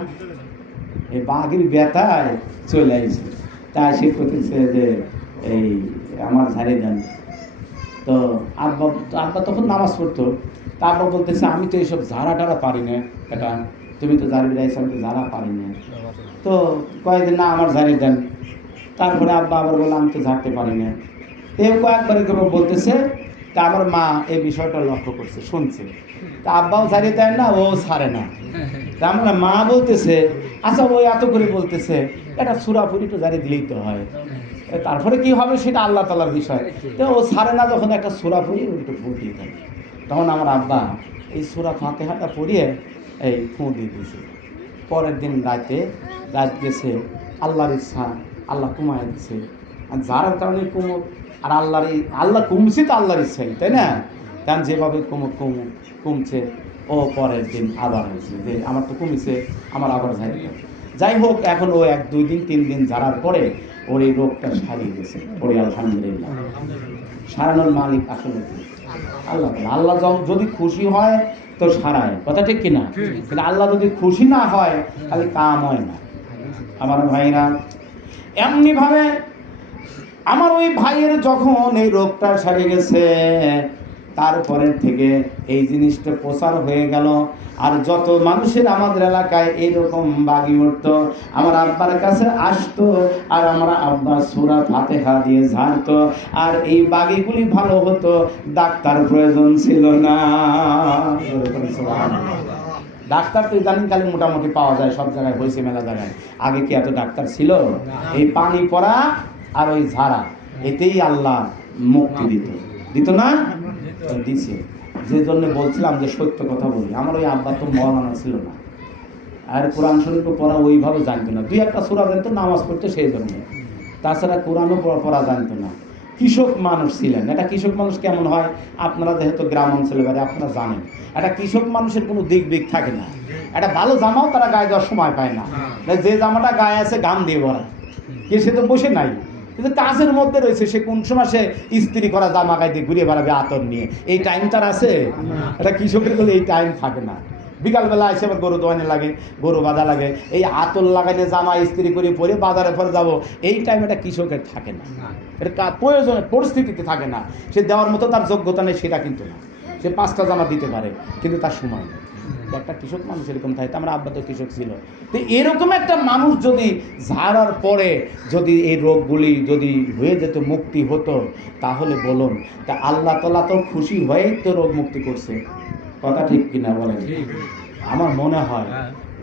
এই বাঘের ব্যথায় চলে আইছে। তাই সে করতেছে যে এই আমার ঝাড়ে দেন। তো আব্বা আব্বা তখন নামাজ পড়তো। তা আব্বা বলতেছে আমি তো এইসব ঝাড়া টাড়া পারি না, এটা তুমি তো ঝাড়ি বেড়াইছো, আমি তো ঝাড়া পারি না। তো কয়েকদিন না আমার ঝাড়ি দেন। তারপরে আব্বা আবার বললো আমি তো ঝাড়তে পারি না। এও কয়েকবার বলতেছে। তা আমার মা এই বিষয়টা লক্ষ্য করছে, শুনছে। তা আব্বাও ছাড়িয়ে দেয় না, ও ছাড়ে না। তা আমরা মা বলতেছে আচ্ছা ও এত করে বলতেছে, এটা সুরাপুরি তো জারি দিলেই তো হয়, তারপরে কি হবে সেটা আল্লাহ তাআলার বিষয়। তো ও ছাড়ে না যখন একটা সুরাপুরি একটু ফু দিয়ে দেয়, তখন আমার আব্বা এই সূরা ফাতিহাটা পড়িয়ে এই ফু দিয়ে দিয়েছে। পরের দিন রাত গেছে, আল্লাহর ইচ্ছা আল্লাহ কমায় দিচ্ছে। আর যার কারণে কুমুর আর আল্লাহ কমছে তো আল্লাহর ইচ্ছাই, তাই না? কারণ যেভাবে কমছে, ও পরের দিন আবার হয়েছে যে আমার তো কমেছে, আমার আবার ঝাড়ি। যাই হোক, এখন ও 1-2 দিন 3 দিন ঝাড়ার পরে ওর এই রোগটা সারিয়ে গেছে। ওরে আলহামদুলিল্লাহ। সারানোর মালিক আসলে আল্লাহ। আল্লাহ যদি খুশি হয় তো সারায়, কথা ঠিক কিনা? কিন্তু আল্লাহ যদি খুশি না হয় তাহলে কাম হয় না। আমার ভাইরা, এমনি ভাবে আমার ওই ভাইয়ের যখন এই রোগটা সারে গেছে, তারপরে থেকে এই জিনিসটা প্রচার হয়ে গেল। আর যত মানুষের আমাদের এলাকায় এইরকম বাগি উঠতো, আমার আব্বার কাছে আসতো, আর আমার আব্বা সূরা ফাতিহা দিয়ে ঝাড়তো, আর এই বাগিগুলি ভালো হতো, ডাক্তার প্রয়োজন ছিল না। ডাক্তার তো ইদানিং কালে মোটামুটি পাওয়া যায়, সব জায়গায় হয়েছে, মেলা জায়গায়। আগে কি এত ডাক্তার ছিল? এই পানি পড়া আর ওই ঝাড়া, এতেই আল্লাহ মুক্তি দিত না? দিছে। যে জন্য বলছিলাম যে সত্য কথা বলি, আমার ওই আব্বা তো মওলানা ছিল না, আর কোরআন শরীফ পড়া ওইভাবে জানতো না। 2-1টা সূরা জানতো, নামাজ পড়তো সেই জন্য। তাছাড়া কোরআনও পড়া জানতো না। কৃষক মানুষ ছিলেন। একটা কৃষক মানুষ কেমন হয় আপনারা যেহেতু গ্রাম অঞ্চলে বাড়ি, আপনারা জানেন। একটা কৃষক মানুষের কোনো দিক থাকে না। একটা ভালো জামাও তারা গায়ে দেওয়ার সময় পায় না। যে জামাটা গায়ে আছে ঘাম দিয়ে ভরা, কে সে তো বসে নাই, কিন্তু কাজের মধ্যে রয়েছে। সে কোন সময় সে ইস্ত্রি করা জামা গায়ে দিয়ে ঘুরিয়ে বেড়াবে আতর নিয়ে, এই টাইম তার আছে? একটা কৃষকের বলে এই টাইম থাকে না। বিকালবেলা এসে আবার গরু দোয়ানে লাগে, গরু বাঁধা লাগে, এই আতর লাগাইলে জামা ইস্ত্রি করে পরে বাজারে পরে যাবো, এই টাইম এটা কৃষকের থাকে না। এটা প্রয়োজনে পরিস্থিতিতে থাকে না। সে দেওয়ার মতো তার যোগ্যতা নেই, সেটা কিন্তু না। সে 5টা জামা দিতে পারে, কিন্তু তার সময় নেই। একটা কৃষক মানুষ এরকম থাকে। আমার আব্বা তো কৃষক ছিল। তো এরকম একটা মানুষ যদি ঝাড়ার পরে যদি এই রোগগুলি যদি হয়ে যেত, মুক্তি হতো, তাহলে বলুন তা আল্লাহ তাআলা তো খুশি হয়েই তো রোগ মুক্তি করছে, কথা ঠিক কিনা বলেন? আমার মনে হয়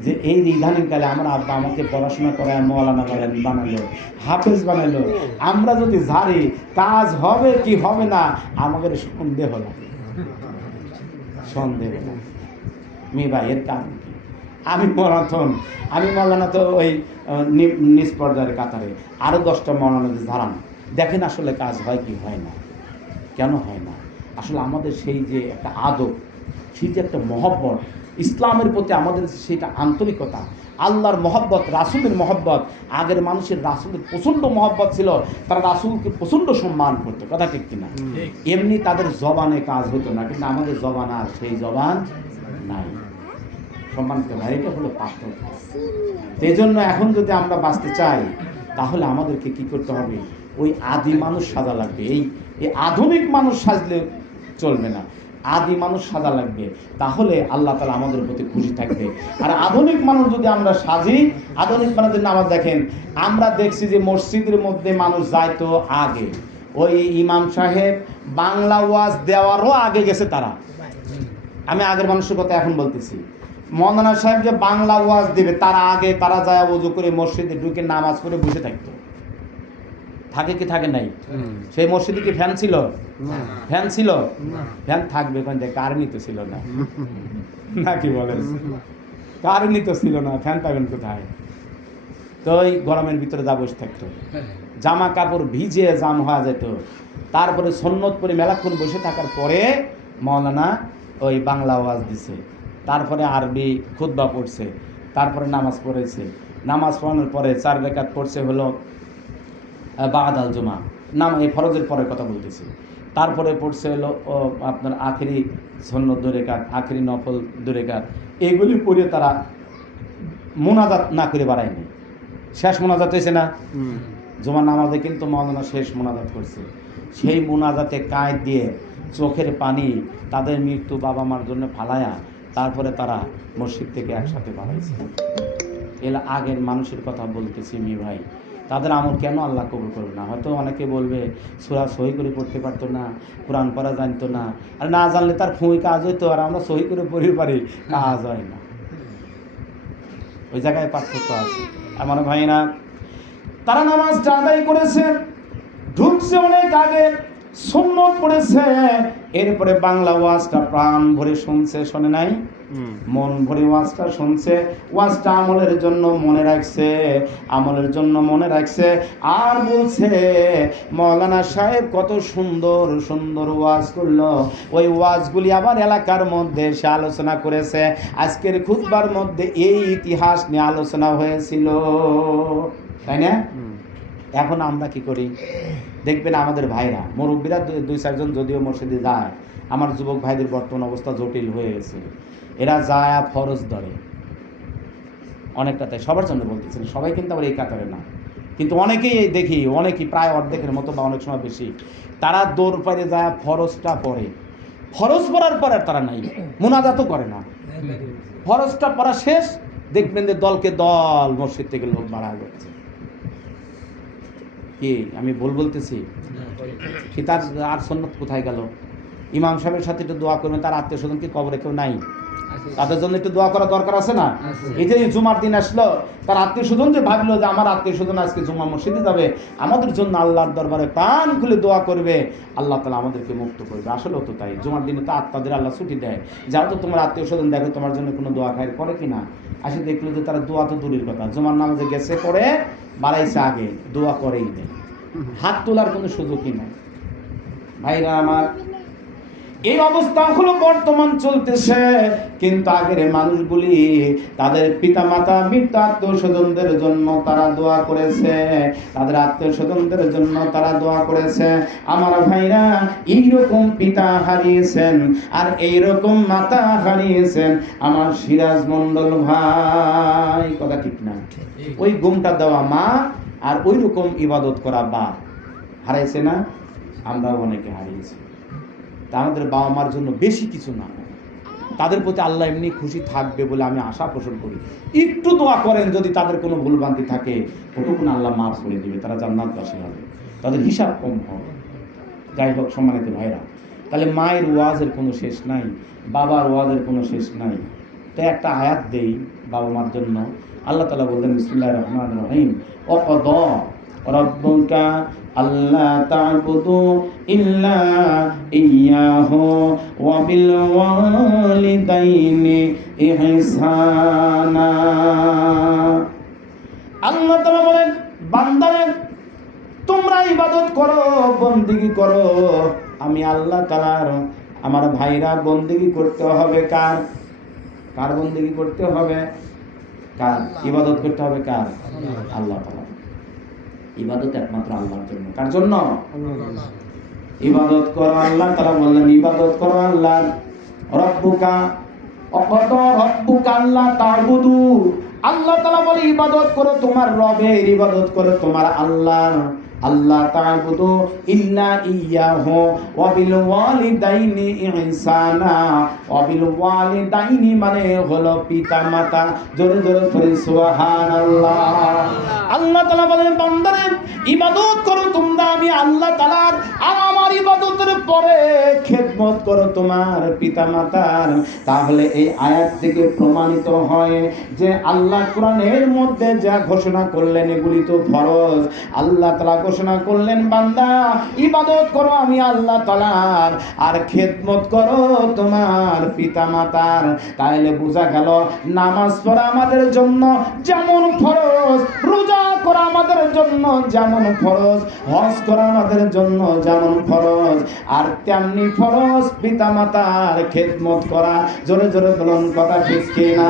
যে এই ইদানিংকালে আমার আব্বা আমাকে পড়াশোনা করায় মওলানা বানালো, হাফেজ বানালো। আমরা যদি ঝাড়ি, কাজ হবে কি হবে না আমাদের সন্দেহ লাগে। মি ভাই, এর কারণ কি? আমি মওলানা তো ওই নিজ পর্যায়ের কাতারে আরও 10টা মওলানাদের ধারান। দেখেন আসলে কাজ হয় কি হয় না, কেন হয় না? আসলে আমাদের সেই যে একটা আদব, সেই যে একটা মহব্বত ইসলামের প্রতি, আমাদের সেটা আন্তরিকতা, আল্লাহর মহব্বত, রাসূলের মহব্বত। আগের মানুষের রাসূলের প্রচণ্ড মহব্বত ছিল, তারা রাসূলকে প্রচণ্ড সম্মান করতো, কথা ঠিক কিনা? এমনি তাদের জবানে কাজ হতো না, কিন্তু আমাদের জবান আর সেই জবান নাই। সম্মান করে, এটা হলো পার্থক্য। এই জন্য এখন যদি আমরা বাঁচতে চাই, তাহলে আমাদেরকে কি করতে হবে? ওই আদি মানুষ সাজা লাগবে। এই আধুনিক মানুষ সাজলে চলবে না, আদি মানুষ সাজা লাগবে। তাহলে আল্লাহ তাআলা আমাদের প্রতি খুশি থাকবে। আর আধুনিক মানুষ যদি আমরা সাজি, আধুনিক মানুষের নামাজ দেখেন, আমরা দেখছি যে মসজিদের মধ্যে মানুষ যাইতো আগে, ওই ইমাম সাহেব বাংলা ওয়াজ দেওয়ারও আগে গেছে তারা। আমি আগের মানুষের কথা এখন বলতেছি। মওলানা সাহেব যে বাংলা ওয়াজ দেবে, তার আগে তারা যায় ওযু করে মসজিদে ঢুকে নামাজ পড়ে বসে থাকতো। থাকে কি থাকে নাই? সেই মসজিদে কি ফ্যান ছিল? ফ্যান ছিল? ফ্যান থাকবে কোনটা? কারেন্টই তো ছিল না, নাকি বলেন? কারেন্টই তো ছিল না, ফ্যান পাবেন কোথায়? তো ওই গরমের ভিতরে যা বসে থাকতো, জামা কাপড় ভিজে জাম হওয়া যেত। তারপরে সুন্নত পড়ে মেলাক্ষণ বসে থাকার পরে মওলানা ওই বাংলা ওয়াজ দিছে, তারপরে আরবি খুতবা পড়ছে, তারপরে নামাজ পড়েছে। নামাজ পড়ানোর পরে 4 রাকাত পড়ছে হলো বাদ আল জুমা, এই ফরজের পরের কথা বলতেছি। তারপরে পড়ছে হলো আপনার আখেরি সুন্নত 2 রাকাত, আখেরি নফল 2 রাকাত, এগুলি পড়ে তারা মুনাজাত না করে বাড়ায়নি। শেষ মুনাজাত হয়েছে না জুমার নামাজে, কিন্তু মাওলানা শেষ মুনাজাত করছে। সেই মুনাজাতে কাঁধ দিয়ে চোখের পানি তাদের মৃত্যু বাবা মার জন্য ফালায়া তারপরে তারা মসজিদ থেকে একসাথে বাড়াইছে। এলা আগের মানুষের কথা বলতেছি মি ভাই, তাদের আমল কেন আল্লাহ কবুল করবে না? হয়তো অনেকে বলবে সূরা সহি করে পড়তে পারতো না, কোরআন পড়া জানতো না, আর না জানলে তার ফুঁই কাজ হইতো, আর আমরা সহি করে পড়তে পারি, কাজ হয় না। ওই জায়গায় পার্থক্য আছে আমার ভাইরা। তারা নামাজটা আদায় করেছে, ঢুকছে অনেক আগে, সুন্নত পড়েছে, এরপরে বাংলা ওয়াজটা প্রাণ ভরে শুনছে, শোনে নাই? মন ভরে ওয়াজটা শুনছে, ওয়াজটা আমলের জন্য মনে রাখছে, আমলের জন্য মনে রাখছে। আর বলছে মাওলানা সাহেব কত সুন্দর সুন্দর ওয়াজ করলো, ওই ওয়াজগুলি আবার এলাকার মধ্যে সে আলোচনা করেছে। আজকের খুতবার মধ্যে এই ইতিহাস নিয়ে আলোচনা হয়েছিল, তাই না? এখন আমরা কি করি দেখবেন, আমাদের ভাইরা মুরব্বীরা 2-4 জন যদিও মসজিদে যায়, আমার যুবক ভাইদের বর্তমান অবস্থা জটিল হয়ে গেছে, এরা যায় ফরজ ধরে অনেকটা। তাই সবার জন্য বলতেছেন, সবাই কিন্তু আবার এই কাতারে না, কিন্তু অনেকেই দেখি, অনেকেই প্রায় অর্ধেকের মতো বা অনেক সময় বেশি, তারা দৌড় পাড়ে যায় ফরজটা পড়ে। ফরজ পড়ার পর আর তারা নাই, মুনাজাতও করে না। ফরজটা পড়া শেষ, দেখবেন যে দলকে দল মসজিদ থেকে লোক বাড়া যাচ্ছে। কি আমি বলতেছি কি? তার আর সুন্নত কোথায় গেল? ইমাম সাহেবের সাথে একটু দোয়া করবেন, তার আত্মীয় স্বজন কি কবরে কেউ নাই? তাদের জন্য একটু দোয়া করা দরকার আছে না? এই যে জুমার দিন আসলো, তার আত্মীয় স্বজন যে ভাবলো যে আমার আত্মীয় স্বজন আজকে জুমা মসজিদে যাবে, আমাদের জন্য আল্লাহর দরবারে প্রাণ খুলে দোয়া করবে, আল্লাহ তাআলা আমাদেরকে মুক্ত করবে। আসলে তো তাই, জুমার দিনে তো আত্মাদের আল্লাহ ছুটি দেয়, যাও তো তোমার আত্মীয় স্বজন দেখো তোমার জন্য কোনো দোয়া খায় করে কিনা। আসে দেখলো যে তারা দোয়া তো দূরের কথা, জুমার নামাজে গেছে পরে বাড়াইছে আগে, দোয়া করেই নেই, হাত তোলার কোনো সুযোগই নাই। ভাইরা আমার, এই অবস্থা হলো বর্তমান চলতেছে। কিন্তু আগের মানুষগুলি তাদের পিতা মাতা মৃত আত্মীয় স্বজনদের জন্য তারা দোয়া করেছে, তাদের আত্মীয় স্বজনদের জন্য তারা দোয়া করেছে। আমার ভাইরা, এইরকম পিতা হারিয়েছেন আর এইরকম মাতা হারিয়েছেন আমার সিরাজ মন্ডল ভাই, কথা ঠিক না? ওই গুমটা দেওয়া মা আর ওই রকম ইবাদত করা বাপ হারাইছে না? আমরাও অনেকে হারিয়েছি। তা আমাদের বাবা মার জন্য বেশি কিছু না, তাদের প্রতি আল্লাহ এমনি খুশি থাকবে বলে আমি আশা পোষণ করি। একটু দোয়া করেন, যদি তাদের কোনো ভুলভ্রান্তি থাকে ওটুকুন আল্লাহ মাফ করে দিবে, তারা জান্নাতবাসী হবে, তাদের হিসাব কম হবে। যাই হোক সম্মানিত ভাইরা, তাহলে মায়ের ওয়াজের কোনো শেষ নাই, বাবার ওয়াজের কোনো শেষ নাই। তাই একটা আয়াত দেই বাবা মার জন্য। আল্লাহ তাআলা বললেন বিসমিল্লাহির রহমানির রহিম, ওয়াকাদা রাব্বুকা আল্লা তা'বুদু ইল্লা ইয়্যাহু ওয়া বিল ওয়ালিদাইনি ইহসানা। আল্লাহ তাআলা বলেন, বান্দারে তোমরা ইবাদত করো, বন্দেগী করো, আমি আল্লাহ তাআলার। আমার ভাইরা, বন্দেগী করতে হবে কার? কার বন্দেগী করতে হবে? কার ইবাদত করতে হবে? কার? আল্লাহ তাআলা। ইবাদত একমাত্র আল্লাহর জন্য। কার জন্য? ইবাদত করো আল্লাহ তাআলা বললেন, ইবাদত করো আল্লাহর। রব্বুকা অকত রব্বুকা আল্লাহ তা'বুদু, আল্লাহ তাআলা বলে ইবাদত করো তোমার রবের, ইবাদত করো তোমার আল্লাহর। আল্লাহ তা'বুদু ইল্লা ইয়্যাহু ওয়া বিল ওয়ালিদাইনি ইহসানা। ওয়া বিল ওয়ালিদাইনি মানে হলো পিতা মাতা। জোরে জোরে পড়ি সুবহানাল্লাহ। আল্লাহ তাআলা বলেন, বান্দারে ইবাদত করো তোমরা আমি আল্লাহ তাআলার, আর আমার ইবাদতের পরে খেদমত করো তোমার পিতা মাতার। তাহলে এই আয়াত থেকে প্রমাণিত হয় যে আল্লাহ কোরআনের মধ্যে যা ঘোষণা করলেন এগুলি তো ফরজ। আল্লাহ তাআলা ঘোষণা করলেন, বান্দা ইবাদত করো আমি আল্লাহ তাআলার, আর খেদমত করো তোমার পিতা মাতার। তাহলে বোঝা গেল নামাজ পড়া আমাদের জন্য যেমন ফরজ, রোজা করা আমাদের জন্য যেমন ফরজ, হজ করা আমাদের জন্য যেমন ফরজ, আর তেমনি ফরজ পিতা মাতার খেদমত করা। জোরে জোরে বলুন, কথা ঠিক কিনা?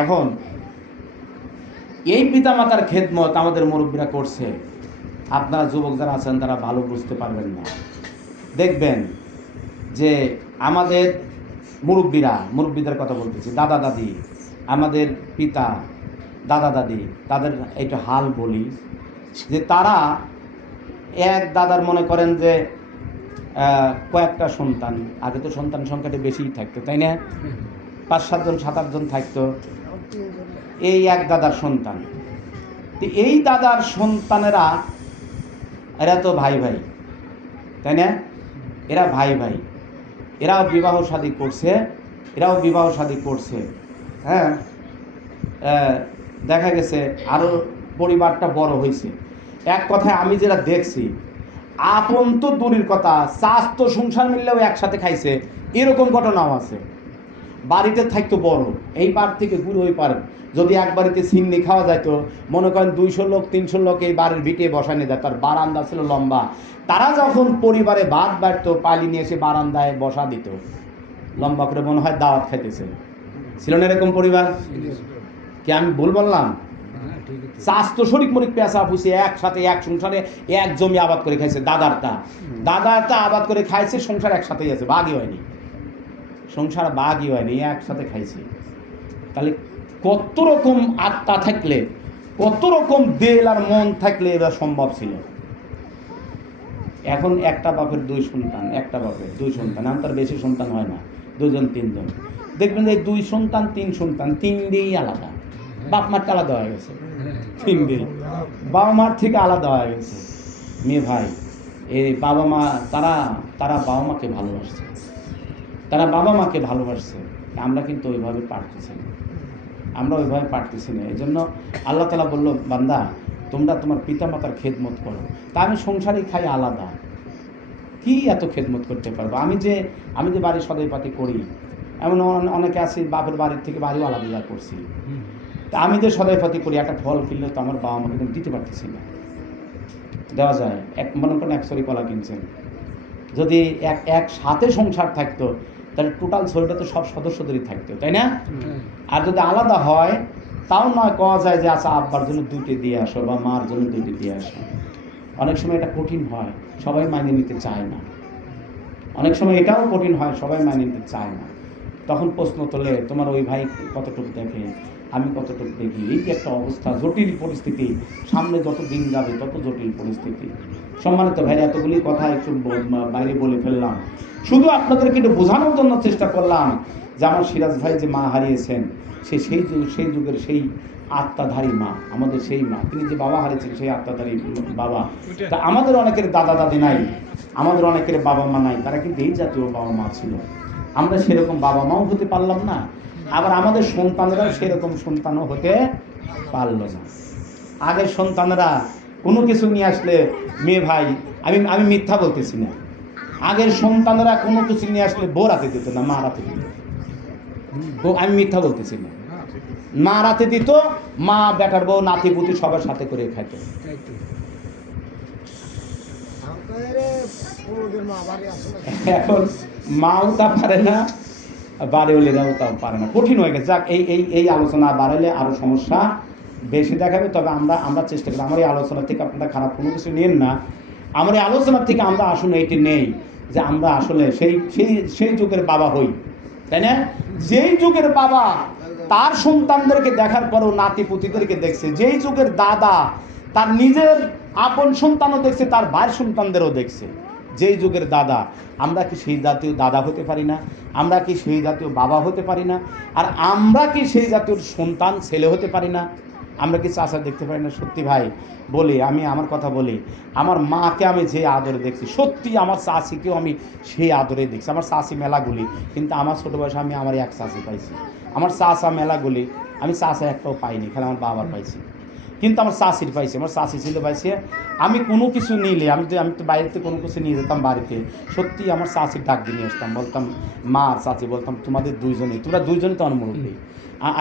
এখন এই পিতা মাতার খেদমত আমাদের মুরব্বীরা করছে, আপনারা যুবক যারা আছেন তারা ভালো বুঝতে পারবেন না। দেখবেন যে আমাদের মুরব্বীদের কথা বলতেছি, দাদা দাদি, আমাদের পিতা দাদা দাদি, তাদের একটা হাল বলি যে তারা এক দাদার মনে করেন যে কয়েকটা সন্তান, আগে তো সন্তান সংখ্যাটা বেশিই থাকতো, তাই না? 5-7 জন 7-8 জন থাকতো। এই এক দাদার সন্তান, তো এই দাদার সন্তানেরা এরা তো ভাই ভাই, তাই না? এরা ভাই ভাই, এরাও বিবাহ শাদী করছে, হ্যাঁ। দেখা গেছে আরও পরিবারটা বড় হয়েছে। এক কথায় আমি যেটা দেখছি, আপন তো দূরের কথা, চাষ তো সংসার মিললেও একসাথে খাইছে, এরকম ঘটনাও আছে। বাড়িতে থাকতো বড়, এই পার থেকে গুড় ওই পার, যদি এক বাড়িতে সিন্নি খাওয়া যাইতো, মনে করেন 200 লোক 300 লোক এই বাড়ির ভিটে বসানো যায়, তার বারান্দা ছিল লম্বা। তারা যখন পরিবারে ভাত বাড়তো, পালি নিয়ে এসে বারান্দায় বসা দিত, লম্বা করে, মনে হয় দাওয়াত খাইতেছে। ছিল না এরকম পরিবার? কি আমি ভুল বললাম? চাষ তো শরিক মরিক পেঁচা পুষে একসাথে এক সংসারে এক জমি আবাদ করে খাইছে। দাদারটা আবাদ করে খাইছে, সংসার একসাথেই আছে, ভাগই হয়নি, সংসার ভাগই হয়নি, একসাথে খাইছে। তাহলে কত রকম আত্মা থাকলে, কত রকম দেল আর মন থাকলে এরা সম্ভব ছিল। এখন একটা বাপের 2 সন্তান, একটা বাপের 2 সন্তান, তার বেশি সন্তান হয় না, 2 জন 3 জন। দেখবেন যে 2 সন্তান 3 সন্তান, 3 দিয়েই আলাদা, বাপ মারটা আলাদা হয়ে গেছে, 3 দিন বাবা মার থেকে আলাদা হয়ে গেছে। মেয়ে ভাই, এই বাবা মা তারা বাবা মাকে ভালোবাসছে, আমরা কিন্তু ওইভাবে পারতেছি না। এই জন্য আল্লাহ তাআলা বলল, বান্দা তোমরা তোমার পিতা মাতার খেদমত করো। তা আমি সংসারে খাই আলাদা, কি এত খেদমত করতে পারবো? আমি যে বাড়ির সদাইপাতি করি, এমন অনেকে আছে বাপের বাড়ির থেকে বাড়িও আলাদা করছি। তা আমি যে সদাইপাতি করি, একটা ফল কিনলে তো আমার বাবা মাকে দিতে পারতেছি না, দেওয়া যায়। মনে করেন 1 সরি কলা কিনছেন, যদি এক সাথে সংসার থাকতো, তাহলে টোটাল ছড়িটা তো সব সদস্যদেরই থাকতো, তাই না? আর যদি আলাদা হয়, তাও নয় কওয়া যায় যে আচ্ছা আব্বার জন্য 2টি দিয়ে আসো বা মার জন্য 2টি দিয়ে আসো। অনেক সময় এটা কঠিন হয়, সবাই মানিয়ে নিতে চায় না। অনেক সময় এটাও কঠিন হয়, সবাই মানিয়ে নিতে চায় না। তখন প্রশ্ন তোলে, তোমার ওই ভাই কতটুকু দেখে, আমি কতটুকু দেখি। এই যে একটা অবস্থা, জটিল পরিস্থিতি, সামনে যত দিন যাবে তত জটিল পরিস্থিতি। সম্মানিত ভাই, এতগুলি কথা একটু বাইরে বলে ফেললাম, শুধু আপনাদেরকে একটু বোঝানোর জন্য চেষ্টা করলাম যে আমার সিরাজ ভাই যে মা হারিয়েছেন, সেই যুগের সেই আত্মাধারী মা, আমাদের সেই মা। তিনি যে বাবা হারিয়েছেন, সেই আত্মাধারী বাবা। তা আমাদের অনেকের দাদা দাদি নাই, আমাদের অনেকের বাবা মা নাই, তারা কিন্তু এই জাতীয় বাবা মা ছিল। আমরা সেরকম বাবা মাও হতে পারলাম না, আবার আমাদের সন্তানেরাও সেরকম সন্তানও হতে পারল না। আগের সন্তানেরা কোনো কিছু নিয়ে আসলে, মেয়ে ভাই, আমি মিথ্যা বলতেছি না, আগের সন্তানেরা কোনো কিছু নিয়ে আসলে বউ রাতে দিত না, মা রাতে দিত। আমি মিথ্যা বলতেছি না, মা রাতে দিত, মা বেটার বউ নাতি পুতি সবার সাথে করে খাইত। এখন মাও তা পারে না, বাড়িওয়ালিরাও তা পারে না, কঠিন হয়ে গেছে। যাক, এই আলোচনা বাড়াইলে আরো সমস্যা বেশি দেখাবে। তবে আমরা চেষ্টা করি, আমার এই আলোচনা থেকে আপনারা খারাপ কোনো কিছু নেন না, আমার এই আলোচনার থেকে আমরা আসলে এটি নেই যে আমরা আসলে সেই যুগের বাবা হই, তাই না? যেই যুগের বাবা তার সন্তানদেরকে দেখার পরও নাতি পুতিদেরকে দেখছে, যেই যুগের দাদা তার নিজের আপন সন্তানও দেখছে, তার ভাইয়ের সন্তানদেরও দেখছে, যেই যুগের দাদা। আমরা কি সেই জাতীয় দাদা হতে পারি না? আমরা কি সেই জাতীয় বাবা হতে পারি না? আর আমরা কি সেই জাতীয় সন্তান ছেলে হতে পারি না? আমরা কি চাচা দেখতে পারি না? সত্যি ভাই বলি, আমি আমার কথা বলি, আমার মাকে আমি যে আদরে দেখছি, সত্যি আমার চাচিকেও আমি সেই আদরে দেখছি। আমার চাচি মেলাগুলি, কিন্তু আমার ছোটো বয়সে আমি আমার এক চাচি পাইছি। আমার চাচা মেলাগুলি, আমি চাচা একটাও পাইনি, খালি আমার বাবার পাইছি। কিন্তু আমার চাচির পাইছি, আমার চাচি ছিল পাইছে। আমি কোনো কিছু নিলে, আমি তো বাইরেতে কোনো কিছু নিয়ে যেতাম বাড়িতে, সত্যি আমার চাচির ডাক দিয়ে নিয়ে আসতাম, বলতাম মা আর চাচি, বলতাম তোমাদের দুইজনেই, তোমরা দুইজনেই তো আমার মুরব্বী।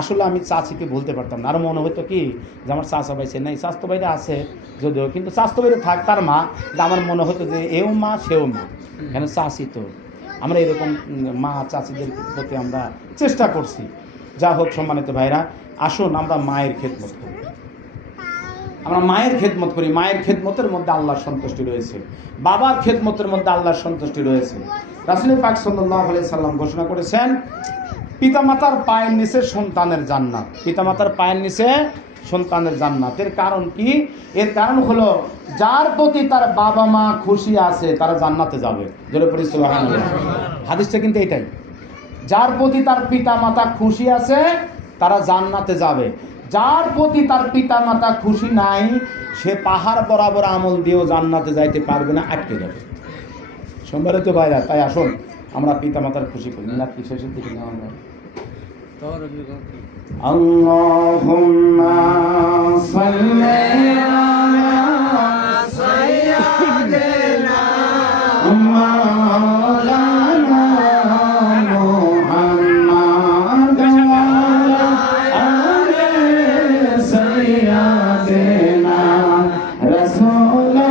আসলে আমি চাচিকে বলতে পারতাম না, আরও মনে হতো কি যে আমার চাচা পাইছে নাই, স্বাস্থ্য বাইরে আছে যদিও, কিন্তু স্বাস্থ্য বাইরে থাক তার মা, আমার মনে হতো যে এও মা সেও মা, কেন চাচি তো। আমরা এরকম মা চাচিদের প্রতি আমরা চেষ্টা করছি। যা হোক সম্মানিত ভাইরা, আসুন আমরা মায়ের খেদমত করি। আমরা মায়ের খেদমত করি, মায়ের খেদমতের মধ্যে আল্লাহর সন্তুষ্টি রয়েছে, বাবার খেদমতের মধ্যে আল্লাহর সন্তুষ্টি রয়েছে। রাসূল পাক সাল্লাল্লাহু আলাইহি সাল্লাম ঘোষণা করেছেন, পিতামাতার পায়ের নিচে সন্তানের জান্নাত, পিতামাতার পায়ের নিচে সন্তানের জান্নাত। এর কারণ কি? এর কারণ হলো যার প্রতি তার বাবা মা খুশি আছে তারা জান্নাতে যাবে। জোরে পড়ি সুবহানাল্লাহ। হাদিসটা কিন্তু এটাই, যার প্রতি তার পিতা মাতা খুশি আছে তারা জান্নাতে যাবে, যার প্রতি তার পিতা মাতা খুশি নাই সে পাহাড় বরাবর আমল দিয়েও জান্নাতে যাইতে পারবে না, আটকে যাবে। সম্মানিত ভাইরা, তাই আসুন আমরা পিতা মাতার খুশি করি। মিলাদ কি শেষের দিকে নেওয়া যায়? আল্লাহুম্মা সাল্লি আলা সাইয়্যিদিনা মাওলানা মুহাম্মাদ ওয়া আলা আলি সাইয়্যিদিনা রাসূলুল্লাহ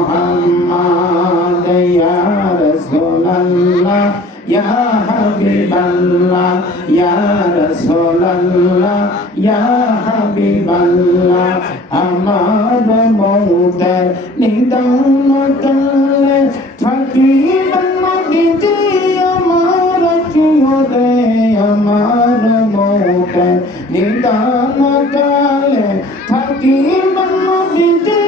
মুহাম্মাদ ইয়া রাসূলুল্লাহ ইয়া হাবিবাল্লাহ ইয়া রাসূলুল্লাহ ইয়া হাবিবাল্লাহ আমার মৌতের নিদান কালে থাকিবেন নবীজি আমার চিরদিন, আমার মৌতের নিদান কালে থাকিবেন নবীজি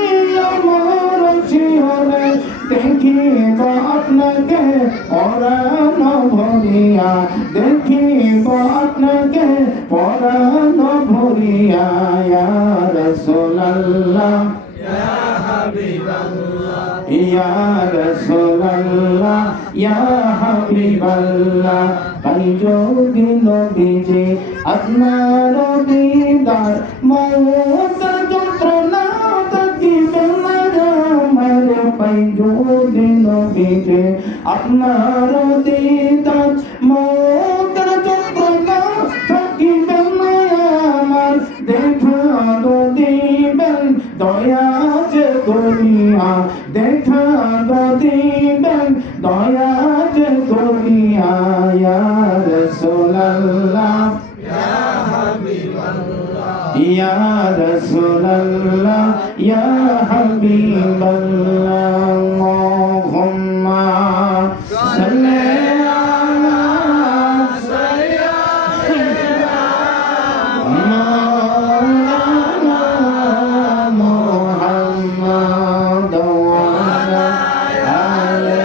আমার চিরদিন, দেখিব আপনাকে পরাণ ভরিয়া, দেখিব আপনাকে পরাণ ভরিয়া ইয়া রাসূলুল্লাহ ইয়া হাবিবাল্লাহ ইয়া রাসূলুল্লাহ ইয়া হাবিবাল্লাহ। তাই যদি নবীজি আপনার দিদার মওতের যন্ত্রণা থাকিবে না আমার, পাই যদি নবীজি আপনার দিদার মওতের যন্ত্রণা থাকিবে না আমার, দেখা দিবেন দয়া যে করিয়া, দেখা দিবেন দয়া যে করিয়া ইয়া রাসূলুল্লাহ ইয়া হাবিবাল্লাহ ইয়া রাসূলুল্লাহ ইয়া হাবিবাল্লাহ। আল্লাহুম্মা সাল্লি আলা সাইয়্যিদিনা মাওলানা মুহাম্মাদ ওয়া আলা আলি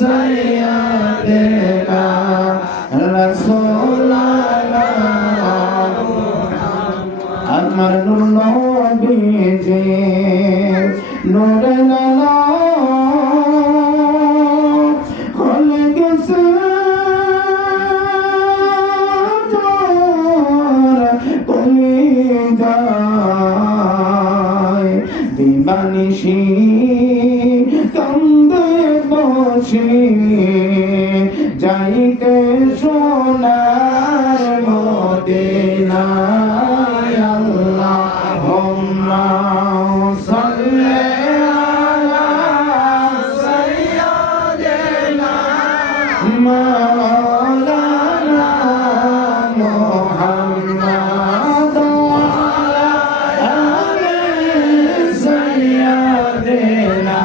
সাইয়্যিদিনা রাসূলুল্লাহ আমার নূর নবীজি নূরে লালা হলে গেছে কলিজায়, দিবানিশি কান্দে বসে যাইতে সোনার মদিনায়। আল্লাহুম্মা সাল্লি আলা সাইয়্যিদিনা মাওলানা মুহাম্মাদ ওয়া আলা আলি সাইয়্যিদিনা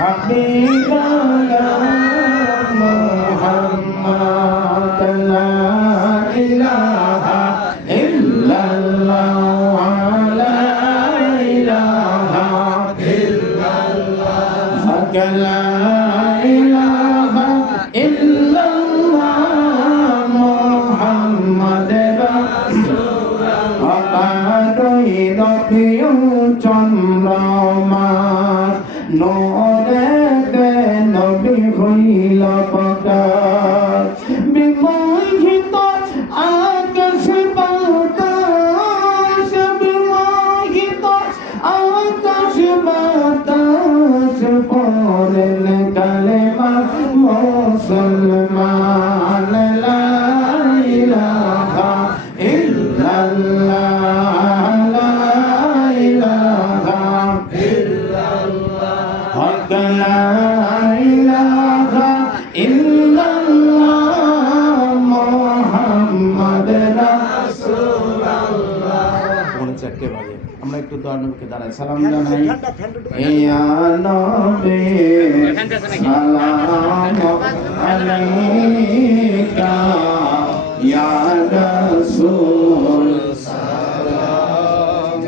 হাবিবাল্লাহ মুহাম্মাদ। লা ইলাহা ইল্লাল্লাহ লা ইলাহা ইল্লাল্লাহ লা ইলাহা ইল্লাল্লাহ মুহাম্মাদ রাসূলুল্লাহ। অপারই রবিউ চন্দ্রমাস নূরে নবী হইল প্রকাশ, বিমোহিত আকাশ বাতাস, বিমোহিত আকাশ বাতাস, পড়েন কালেমা মুসলমান। লা ইলাহা ইল্লাল্লাহ লা ইলাহা ইল্লাল্লাহ লা ইলাহা ইল্লাল্লাহ মুহাম্মাদ রাসূলুল্লাহ। আমরা একটু দোয়া নবীকে দাঁড়াই সালাম জানাই। ইয়া নবী সালাম আলাইকা ইয়া রাসূল সালাম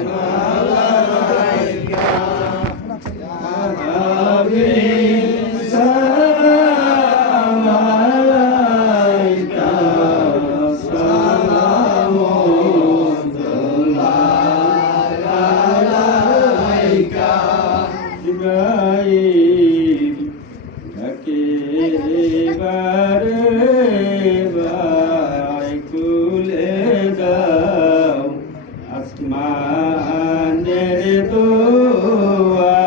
আলাইকা ইয়া নবী সালাম আলাইকা জিবরাইল একেবারে ভাই খুলে দাও আসমানের দোয়া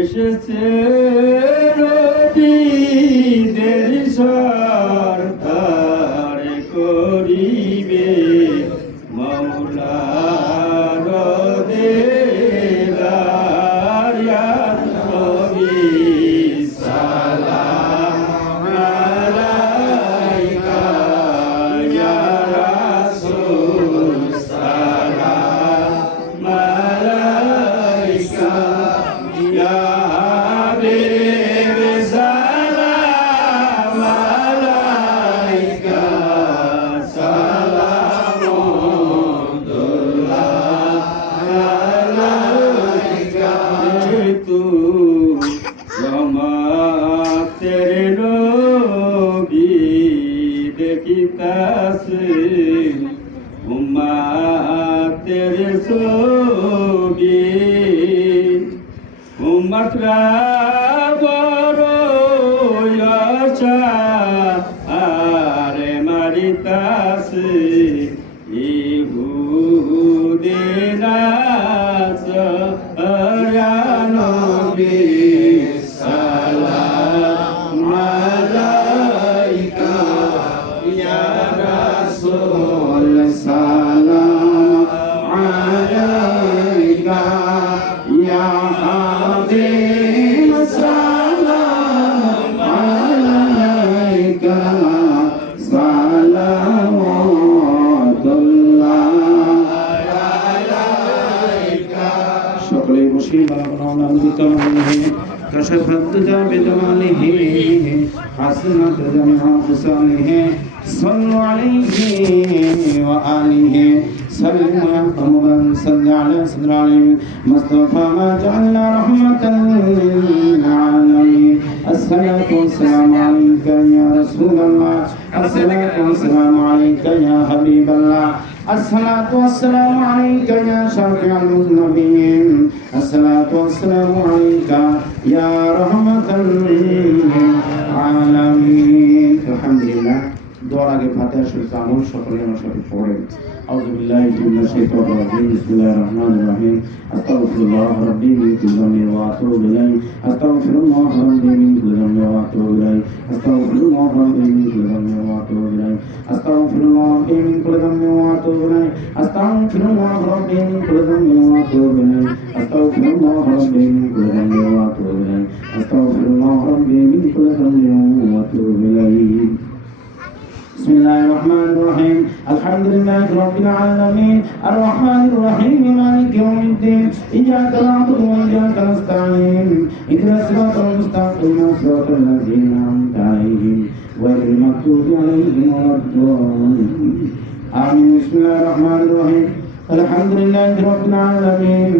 এসেছে নবীদের সরদার করিবে মওলার দেদার ইয়া নবী সালাম আলাইকা ইয়া রাসূল সালাম আলাইকা ইয়া হাবিব সালাম আলাইকা সালামুল্লাহ আলাইকা তু রহমতের নবী দেখিতাছে উম্মতের ছবি উম্মতরা বড় আশা আরে মারিতাছে ইহুদের নবী সালাম আলাইকা ইয়া রাসূল সালাম আলাইকা ইয়া হাবিব সালাম আলাইকা সালামুল্লাহ আলাইকা সকলে বসে বালাবনা বিতামানিহি কশফত জাবিদমানিহি হাসনাত জামিআ হুসানিহি সাল্লু আলাইহি ওয়া আলিহি সাল্লিমু ইয়া মুহাম্মাদ সাল্লি আলা সাyyidina মুস্তাফা মা জাআলনা রাহমাতান লিল আলামিন আসসালাতু ওয়াসসালামু আলাইকা ইয়া রাসূলুল্লাহ আসসালাতু ওয়াসসালামু আলাইকা ইয়া হাবিবাল্লাহ الصلاة والسلام عليك يا شافع المذنبين الصلاة والسلام عليك يا رحمة للعالمين الحمد لله دعاء আগে ফাতিহা শরীফ আমল সকলে আমার সাথে পড়েন أعوذ بالله من الشيطان الرجيم بسم الله الرحمن الرحيم أستغفر الله ربي من كل ذنب وأتوب إليه أستغفر الله ربي من كل ذنب وأتوب إليه أستغفر الله ربي من كل ذنب وأتوب إليه أستغفر الله ربي من كل ذنب وأتوب إليه أستغفر الله ربي من كل ذنب وأتوب إليه أستغفر الله ربي من كل ذنب وأتوب إليه أستغفر الله ربي من كل ذنب وأتوب إليه بسم الله الرحمن الرحيم الحمد لله رب العالمين الرحمن الرحيم مالك يوم الدين إياك نعبد وإياك نستعين اهدنا الصراط المستقيم صراط الذين أنعمت عليهم غير المغضوب عليهم ولا الضالين آمين بسم الله الرحمن الرحيم الحمد لله رب العالمين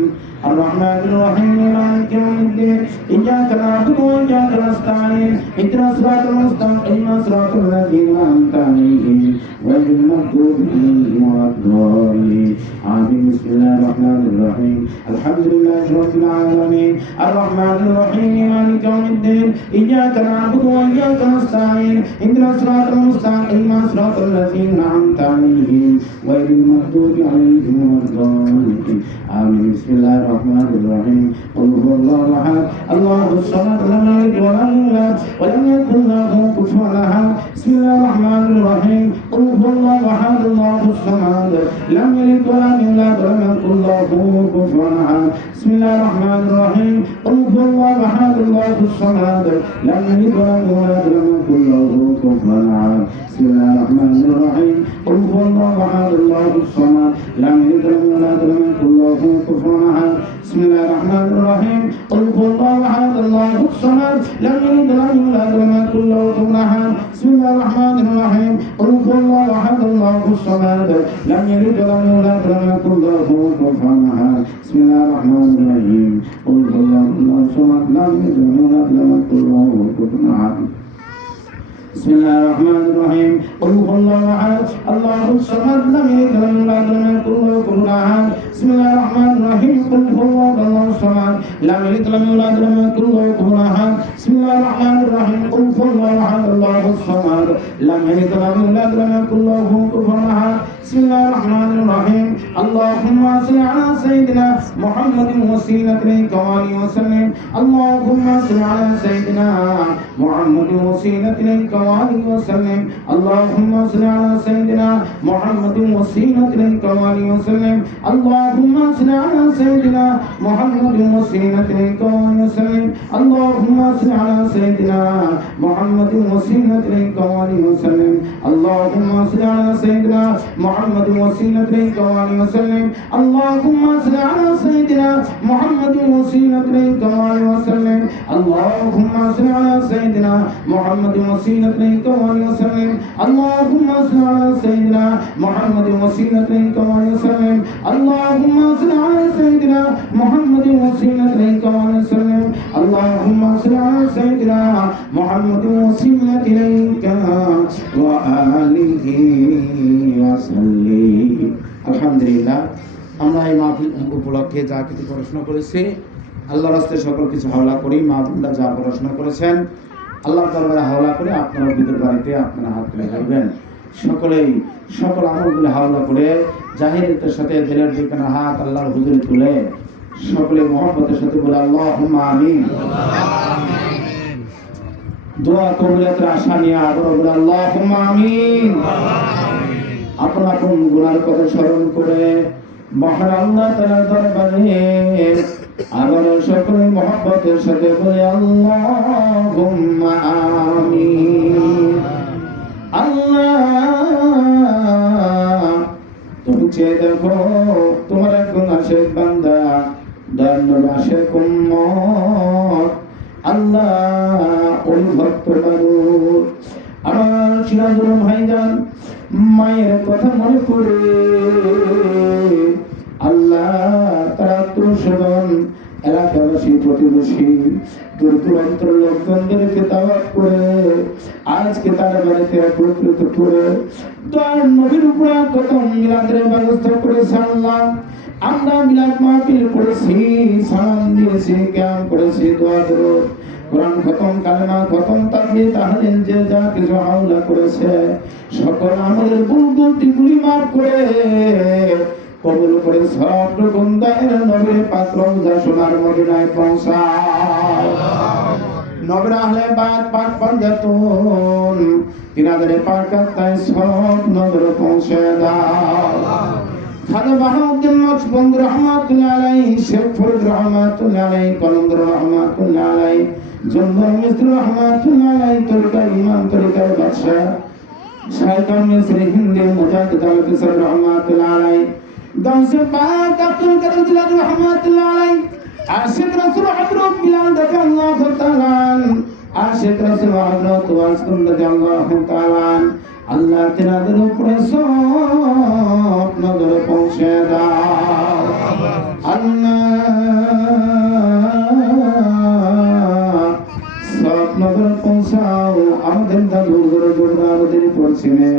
الرحمن الرحيم مالك يوم الدين إياك نعبد وإياك نستعين اهدنا الصراط المستقيم صراط الذين أنعمت عليهم غير المغضوب عليهم ولا الضالين آمين بسم الله الرحمن الرحيم الحمد لله رب العالمين الرحمن الرحيم مالك يوم الدين إياك نعبد وإياك نستعين اهدنا الصراط المستقيم صراط الذين أنعمت عليهم غير المغضوب عليهم ولا الضالين آمين بسم الله الرحمن الرحيم قل هو الله أحد الله الصمد لم يلد ولم يولد ولم يكن له كفوا أحد بسم الله الرحمن الرحيم قل هو الله أحد الله الصمد لم يلد ولم يولد ولم يكن الله كفوا أحد بسم الله الرحمن الرحيم قل هو الله أحد الله الصمد لم يلد ولم يولد ولم يكن له كفوا أحد بسم الله الرحمن الرحيم قل هو الله أحد الله الصمد لم يلد ولم يولد ولم يكن له كفوا أحد بسم الله الرحمن الرحيم قل هو الله أحد الله الصمد لم يلد ولم يولد ولم يكن له كفوا أحد بسم الله الرحمن الرحيم قل هو الله أحد الله الصمد لم يلد ولم يولد ولم يكن له كفوا أحد بسم الله الرحمن الرحيم قل هو الله الصمد لم يلد ولم يولد ولم يكن له كفوا أحد بسم الله الرحمن الرحيم قل هو الله احد الله الصمد لم يلد ولم يولد ولم يكن له كفوا احد بسم الله الرحمن الرحيم قل هو الله الصمد لم يلد ولم يولد ولم يكن له كفوا احد بسم الله الرحمن الرحيم قل هو الله احد الله الصمد لم يلد ولم يولد ولم يكن له كفوا احد بسم الله الرحمن الرحيم اللهم صل على سيدنا محمد وسيلة إليك وآله وسلم اللهم صل على سيدنا محمد وسيلة إليك وآله وسلم اللهم صل على سيدنا محمد وسيلة إليك وآله وسلم اللهم صل على سيدنا محمد وسيلة إليك وآله وسلم اللهم صل على سيدنا محمد وسيلة إليك وآله وسلم اللهم صل على سيدنا محمد وسيلة إليك وآله وسلم اللهم صل على سيدنا محمد وسيلة إليك وآله وسلم اللهم صل على سيدنا محمد وسيلة إليك وآله وسلم اللهم صل على سيدنا محمد وسيلة إليك وآله وسلم اللهم صل على سيدنا محمد وسيلة إليك وآله وسلم اللهم صل على سيدنا محمد وسيلة إليك وآله وسلم আলহামদুলিল্লাহ আমরা এই মাহফিল উপলক্ষে যা কিছু পড়াশোনা করেছি আল্লাহর রাস্তায় সকল কিছু হাওলা করি মাহফিলরা যা পড়াশোনা করেছেন আল্লাহর দরবারে হাওলা করে আপনারা ভিতর বাড়িতে আপনারা হাত তুলে রাখবেন সকলেই সকল আমলগুলো হাওলা করে জাহিরিয়তের সাথে দিলের দিকে হাত আল্লাহর হুজুরে তুলে সকলে মহব্বতের সাথে বলে আল্লাহুম্মা আমিন দোয়া কবুলিয়তের আশা নিয়ে আবার বলে আল্লাহুম্মা আমিন আপন আপন গুনার কথা স্মরণ করে মহান আল্লাহ তাআলার দরবারে আবার সকলে মহব্বতের সাথে বলে আল্লাহুম্মা আমিন আল্লাহ তুমি চেয়ে দেখো তোমার একজন আশেক বান্দা দয়ার আশেক উম্মত আল্লাহ ওই ভক্ত মানুষ আমার সিরাজুল ভাইজান মায়ের কথা মনে করে আল্লাহ তারা তুষণ এলাকাবাসী প্রতিবেশী দূর দূরান্তর লোকজনদেরকে দাওয়াত করে আজকে তার বাড়িতে একত্রিত করে দয়ার নবীর উপরে কত মিলাদের ব্যবস্থা করেছে আল্লাহ আমরা মিলাদ মাহফিল করেছি সালাম দিয়েছি জ্ঞান করেছি দোয়া করো কোরআন খতম কালেমা খতম তাকবীর তাহলিল যে যা কিছু হাওলা করেছে সকল আমাদের ভুল ত্রুটিগুলি মাফ করে কবুল করে সব গুণগানের নবীর পাক রওজা সোনার মদিনায় পৌঁছায় নবীর আহলে বাইত পাক পঞ্জাতুন তিনাদের পাক আত্মায় সব নজর পৌঁছে দাও খাজা বাহাউদ্দিন নকশবন্দ রহমাতুল্লাহ আলাইহি শেখ ফরিদ রহমাতুল্লাহ আলাইহি কলন্দর রহমাতুল্লাহ আলাইহি জম্বর মিস্ত্রি রহমাতুল্লাহ আলাইহি তরিকা ইমাম তরিকার বাদশা শাইখান মিস্ত্রি হিন্দি মুজাহিদ আল-ফিসর রহমাতুল্লাহ আলাইহি দাউসে পাক আব্দুল কাদের জিলানী রহমাতুল্লাহ আলাইহি আশিক রাসূল হযরত বিলাল রাদিয়াল্লাহু তাআলা আশিক রাসূল হযরত ওয়াসকুন রাদিয়াল্লাহু তাআলা আল্লাহ তিনাদের উপরে সব নজর পৌঁছে দাও আল্লাহ সব নজর পৌঁছাও আমাদের দাদুর ঘরে আমাদের পড়ছিনে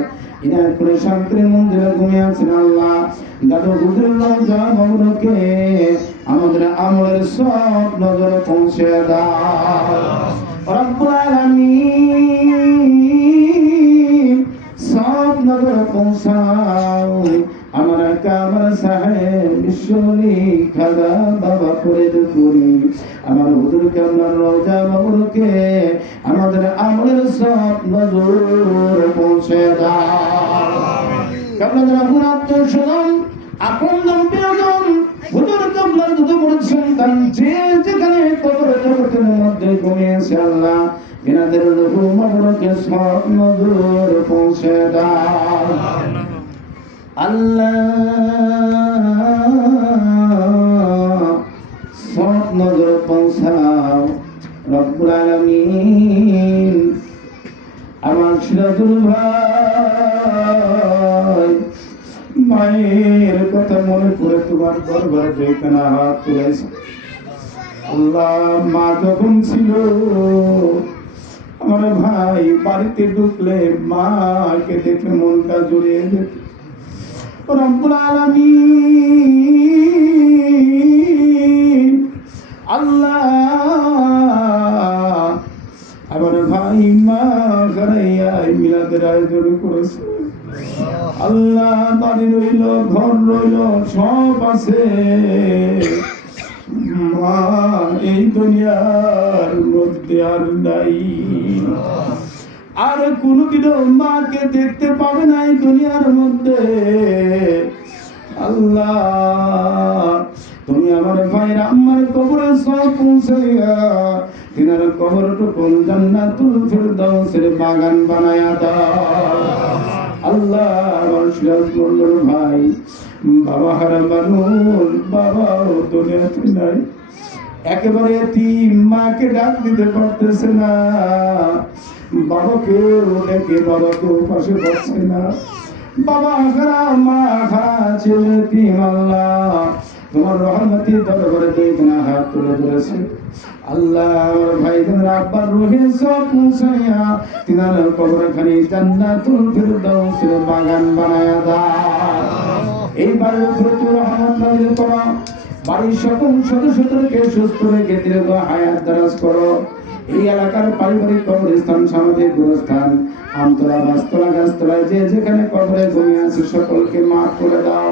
ইনার করে শান্তির মন্দিরে ঘুমিয়ে আছেন আল্লাহ দাদু হুজুর রওজা মোবারকে আমাদের আমলের সব নজর পৌঁছে দাও রব্বুল আলামিন সব নজর পৌঁছাও আমার কামর সাহেব বিশ্বলি খাজা বাবা ফরিদ পুরি আমার হুজুর কামর রওজা মোবারকে আমাদের আমলের সব নজর পৌঁছে দাও কামনা গুণাত্ম সুনাম আপন প্রিয়জন হুজুর কাবলার দুধ বলেছেন তার যে যেখানে কবর জগতের মধ্যে ঘুমিয়েছে আল্লাহ এনাদের রূহ মবরকে স্বপ্ন দূর পৌঁছে দাও আল্লাহ স্বপ্ন দূর পৌঁছাও রব্বুল আলামিন আমার সিরাজুল ভাই মায়ের কথা মনে করে তোমার দরবার যেখানে হাত তুলেছে আল্লাহ মা যখন ছিল আমার ভাই বাড়িতে ঢুকলে মাকে দেখে মনটা জুড়িয়ে যেত রব্বুল আলামিন আল্লাহ আমার ভাই মা ঘরাইয়া মিলাদের আয়োজন করেছে আল্লাহ বাড়ি রইল ঘর রইল সব আছে মা এই দুনিয়ার মধ্যে আর নাই আর কোনদিনও মাকে দেখতে পাবে না এই দুনিয়ার মধ্যে আল্লাহ তুমি আমার ভাইয়ের আমার কবরে সব পৌঁছাইয়া তিনার কবরটুকু জান্নাতুল ফিরদাউসের বাগান বানায়া দাও আল্লাহ আমার সিরাজ মন্ডল ভাই বাবা হারা মানুষ বাবাও দুনিয়াতে নাই একেবারে এতিম মাকে ডাক দিতে পারতেছে না বাবাকে ডেকে বাবাকে পাশে পাচ্ছে না বাবা খারা মা খারা ছেলে এতিম আল্লাহ তোমার রহমতি দরবারে দুইখানা হাত তুলে ধরেছে আল্লাহ আমার ভাইদের আব্বার রুহে সব পৌঁছাইয়া তিনার কবরখানি জান্নাতুল ফিরদাউসের বাগান বানায়া দাও এই বাড়ির উপরে তুই রহমত নাযিল করো বাড়ির সকল সদস্যদেরকে সুস্থ রেখে দীর্ঘ হায়াত দারাজ করো এই এলাকার পারিবারিক কবরস্থান সামাজিক গোরস্থান আমতলা বাসতলা গাছতলায় যে যেখানে কবরে ঘুমিয়ে আছে সকলকে মাফ করে দাও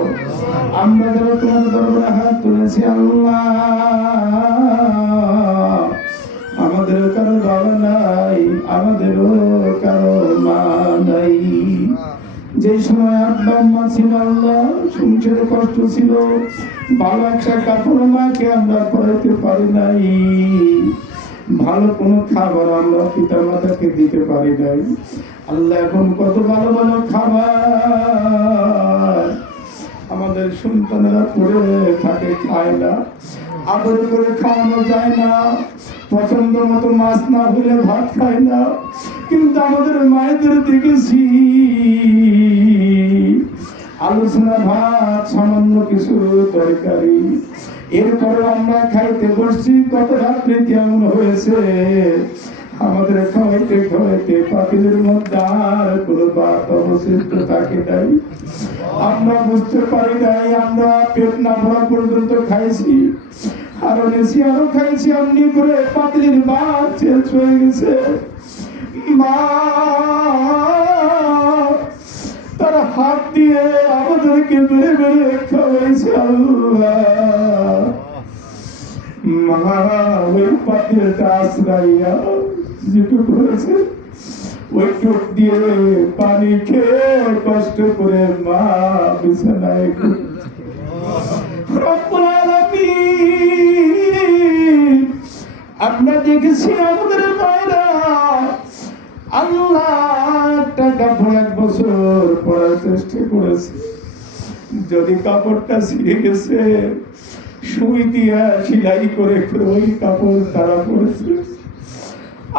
আমরা যারা তোমার দরবারে হাত তুলেছি আল্লাহ আমাদের কারো বাবা নাই আমাদেরও কারো মা নাই যে সময় আব্বা মা ছিল আল্লাহ সংসারে কষ্ট ছিল ভালো একটা কাপড় মাকে আমরা পরাইতে পারি নাই ভালো কোনো খাবার আমরা পিতা মাতাকে দিতে পারি নাই আল্লাহ এখন কত ভালো ভালো খাবার আমাদের সন্তানেরা পড়ে থাকে খায় না আদর করে খাওয়ানো যায় না পছন্দ মতো মাছ না হলে ভাত খায় না কিন্তু আমাদের মায়েদের দেখেছি আলোচনা ভাত সামান্য কিছু তরকারি এরপরে আমরা খাইতে বসছি কত রাত্রে কেমন হয়েছে আমাদের খাওয়াইতে খাওয়াইতে পাতিলের মধ্যে আর কোনো ভাত অবশিষ্ট থাকে নাই আমরা বুঝতে পারি নাই আমরা পেট না ভরা পর্যন্ত খাইছি আরো বেশি আরো খাইছি এমনি করে পাতিলের ভাত শেষ হয়ে গেছে মা তারা হাত দিয়ে আমাদেরকে বেড়ে বেড়ে খাওয়াইছে আল্লাহ মা ওই পাতিলটা আশ্রাইয়া যেটুকু হয়েছে ওই টুক দিয়ে পানি খেয়ে কষ্ট করে মা বিছানায় আমরা দেখেছি আমাদের মায়েরা আল্লাহ একটা কাপড় 1 বছর পরার চেষ্টা করেছে যদি কাপড়টা ছিঁড়ে গেছে সুই দিয়া সেলাই করে ওই কাপড় তারা পরেছে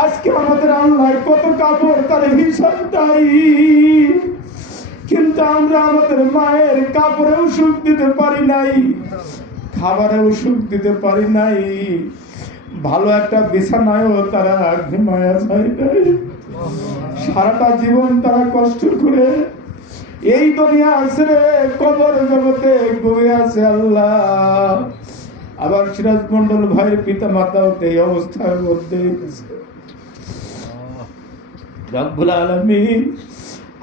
আজকে আমাদের আল্লাহ কত কাপড় তার হিসাব তাই কিন্তু আমরা আমাদের মায়ের কাপড়েও সুখ দিতে পারি নাই খাবারেও সুখ দিতে পারি নাই ভালো একটা বিছানায়ও তারা ঘুমায়া যায় নাই সারাটা জীবন তারা কষ্ট করে এই দুনিয়া ছেড়ে কবর জগতে ঘুমিয়ে আছে আল্লাহ আবার সিরাজ মন্ডল ভাইয়ের পিতা মাতাও এই অবস্থার মধ্যে রব্বুল আলামিন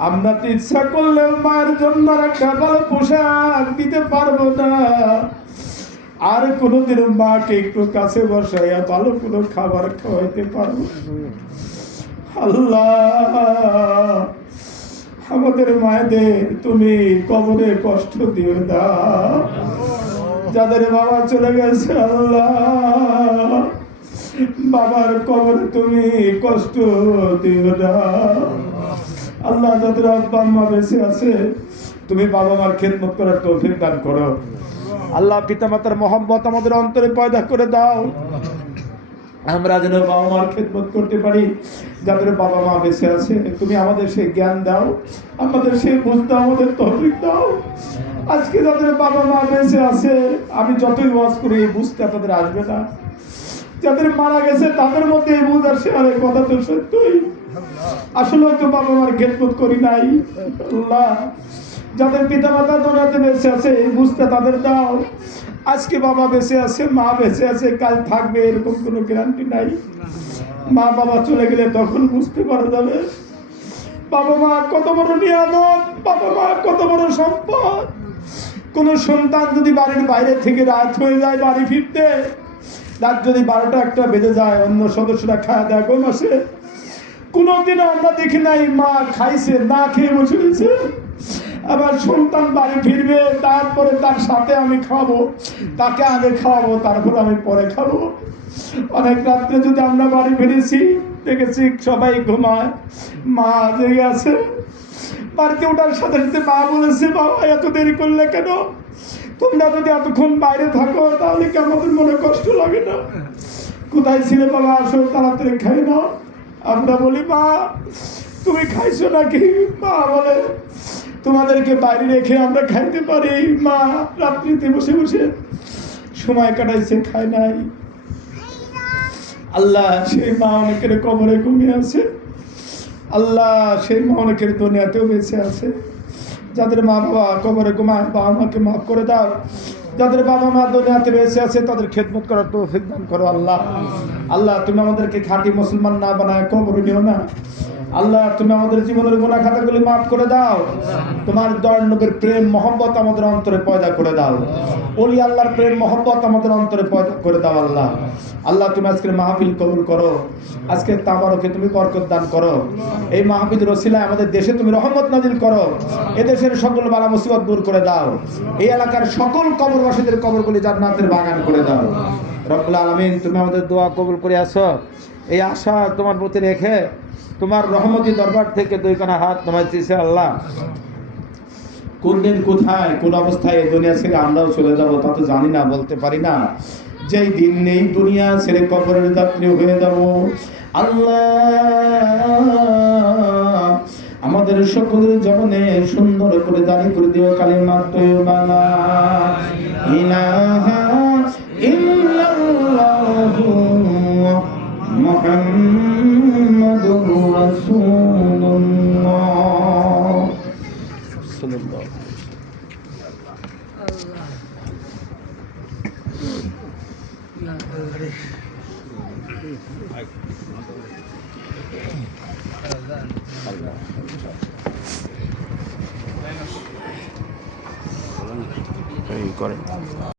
আমরা তো ইচ্ছা করলেও মায়ের জন্য একটা ভালো পোশাক দিতে পারবো না আর কোনোদিন মাকে একটু কাছে বসাইয়া ভালো কোনো খাবার খাওয়াইতে পারবো আল্লাহ আমাদের মায়েদের তুমি কবরে কষ্ট দিও না যাদের বাবা চলে গেছে আল্লাহ, বাবার কবরে তুমি কষ্ট দিও না আল্লাহ। যাদের আব্বা আম্মা বেঁচে আছে তুমি বাবা মার খেদমত করার তৌফিক দান করো আল্লাহ। পিতা মাতার মহব্বত আমাদের অন্তরে পয়দা করে দাও, আমরা যেন বাবা মার খেদমত করতে পারি। যাদের বাবা মা বেঁচে আছে তুমি আমাদের সেই জ্ঞান দাও, আমাদের সেই বুঝ দাও, আমাদের তৌফিক দাও। আজকে যাদের বাবা মা বেঁচে আছে আমি যতই ওয়াজ করি এই বুঝটা তাদের আসবে না। যাদের মারা গেছে তাদের মধ্যে এই বুঝ আসে, আর এই কথা তো সত্যই, আসলে তো বাবা মার খেদমত করি নাই আল্লাহ। যাদের পিতা মাতা দুনিয়াতে বেঁচে আছে এই বুঝটা তাদের দাও। আজকে বাবা বেঁচে আছে, মা বেঁচে আছে, কাল থাকবে এরকম কোনো গ্যারান্টি নাই। মা বাবা চলে গেলে তখন বুঝতে পারা যাবে বাবা মা কত বড় নিয়ামত, বাবা মা কত বড় সম্পদ। কোন সন্তান যদি বাড়ির বাইরে থেকে রাত হয়ে যায় বাড়ি ফিরতে, রাত যদি 12টা 1টা বেজে যায়, অন্য সদস্যরা খাওয়া দাওয়া ঘুম আসে, কোনোদিনও আমরা দেখি নাই মা খাইছে না খেয়ে বসে রয়েছে। আবার সন্তান বাড়ি ফিরবে, তারপরে তার সাথে আমি খাবো, তাকে আগে খাওয়াবো, তারপর আমি পরে খাবো। অনেক রাত্রে যদি আমরা বাড়ি ফিরেছি দেখেছি সবাই ঘুমায়, মা জেগে আছে। বাড়িতে ওঠার সাথে সাথে মা বলেছে, বাবা এত দেরি করলে কেন? তোমরা যদি এতক্ষণ বাইরে থাকো তাহলে কি আমাদের মনে কষ্ট লাগে না? কোথায় ছিলে বাবা, আসো তাড়াতাড়ি খাই নাও। আমরা বলি, মা তুমি খাইছো নাকি? মা বলে, তোমাদেরকে বাইরে রেখে আমরা খাইতে পারি? মা রাত্রিতে বসে বসে সময় কাটাইছে, খায় নাই। আল্লাহ সেই মা অনেকের কবরে ঘুমিয়ে আছে আল্লাহ, সেই মা অনেকের দুনিয়াতেও বেঁচে আছে। যাদের মা বাবা কবরে ঘুমায় বাবা মাকে মাফ করে দাও। যাদের বাবা মা দুনিয়াতে বেঁচে আছে তাদের খেদমত করার তৌফিক দান করো আল্লাহ। আল্লাহ তুমি আমাদেরকে খাঁটি মুসলমান না বানায় কবরে নিও না আল্লাহ। তুমি আমাদের জীবনের গুনাহ খাতাগুলি মাফ করে দাও। তোমার দয়ার নবীর প্রেম মহব্বত আমাদের অন্তরে পয়দা করে দাও। ওলি আল্লাহর প্রেম মহব্বত আমাদের অন্তরে পয়দা করে দাও আল্লাহ। আল্লাহ তুমি আজকের মাহফিল কবুল করো, আজকের তাবারকে তুমি বরকত দান করো। এই মাহফিলের ওসিলায় আমাদের দেশে তুমি রহমত নাজিল করো। এদেশের সকল বালা মুসিবত দূর করে দাও। এই এলাকার সকল কবরবাসীদের কবরগুলি জান্নাতের বাগান করে দাও। রব্বুল আলামিন তুমি আমাদের দোয়া কবুল করে আসো। এই আশা তোমার প্রতি রেখে তোমার রহমতি দরবার থেকে 2 কানা হাত নামাইতেছে আল্লাহ। কোন দিন কোথায় কোন অবস্থায় এই দুনিয়া ছেড়ে আমরাও চলে যাব তা তো জানি না, বলতে পারি না। যেই দিন নেই দুনিয়া ছেড়ে কবরের যাত্রী হয়ে যাব আল্লাহ, আমাদের সকলের জীবনে সুন্দর করে দাঁড়ি করে দিও কালিমা তয়্যিবা লা ইলাহা ইল্লাল্লাহু মুহাম্মাদুর রাসূলুল্লাহ সাল্লাল্লাহু এই করে।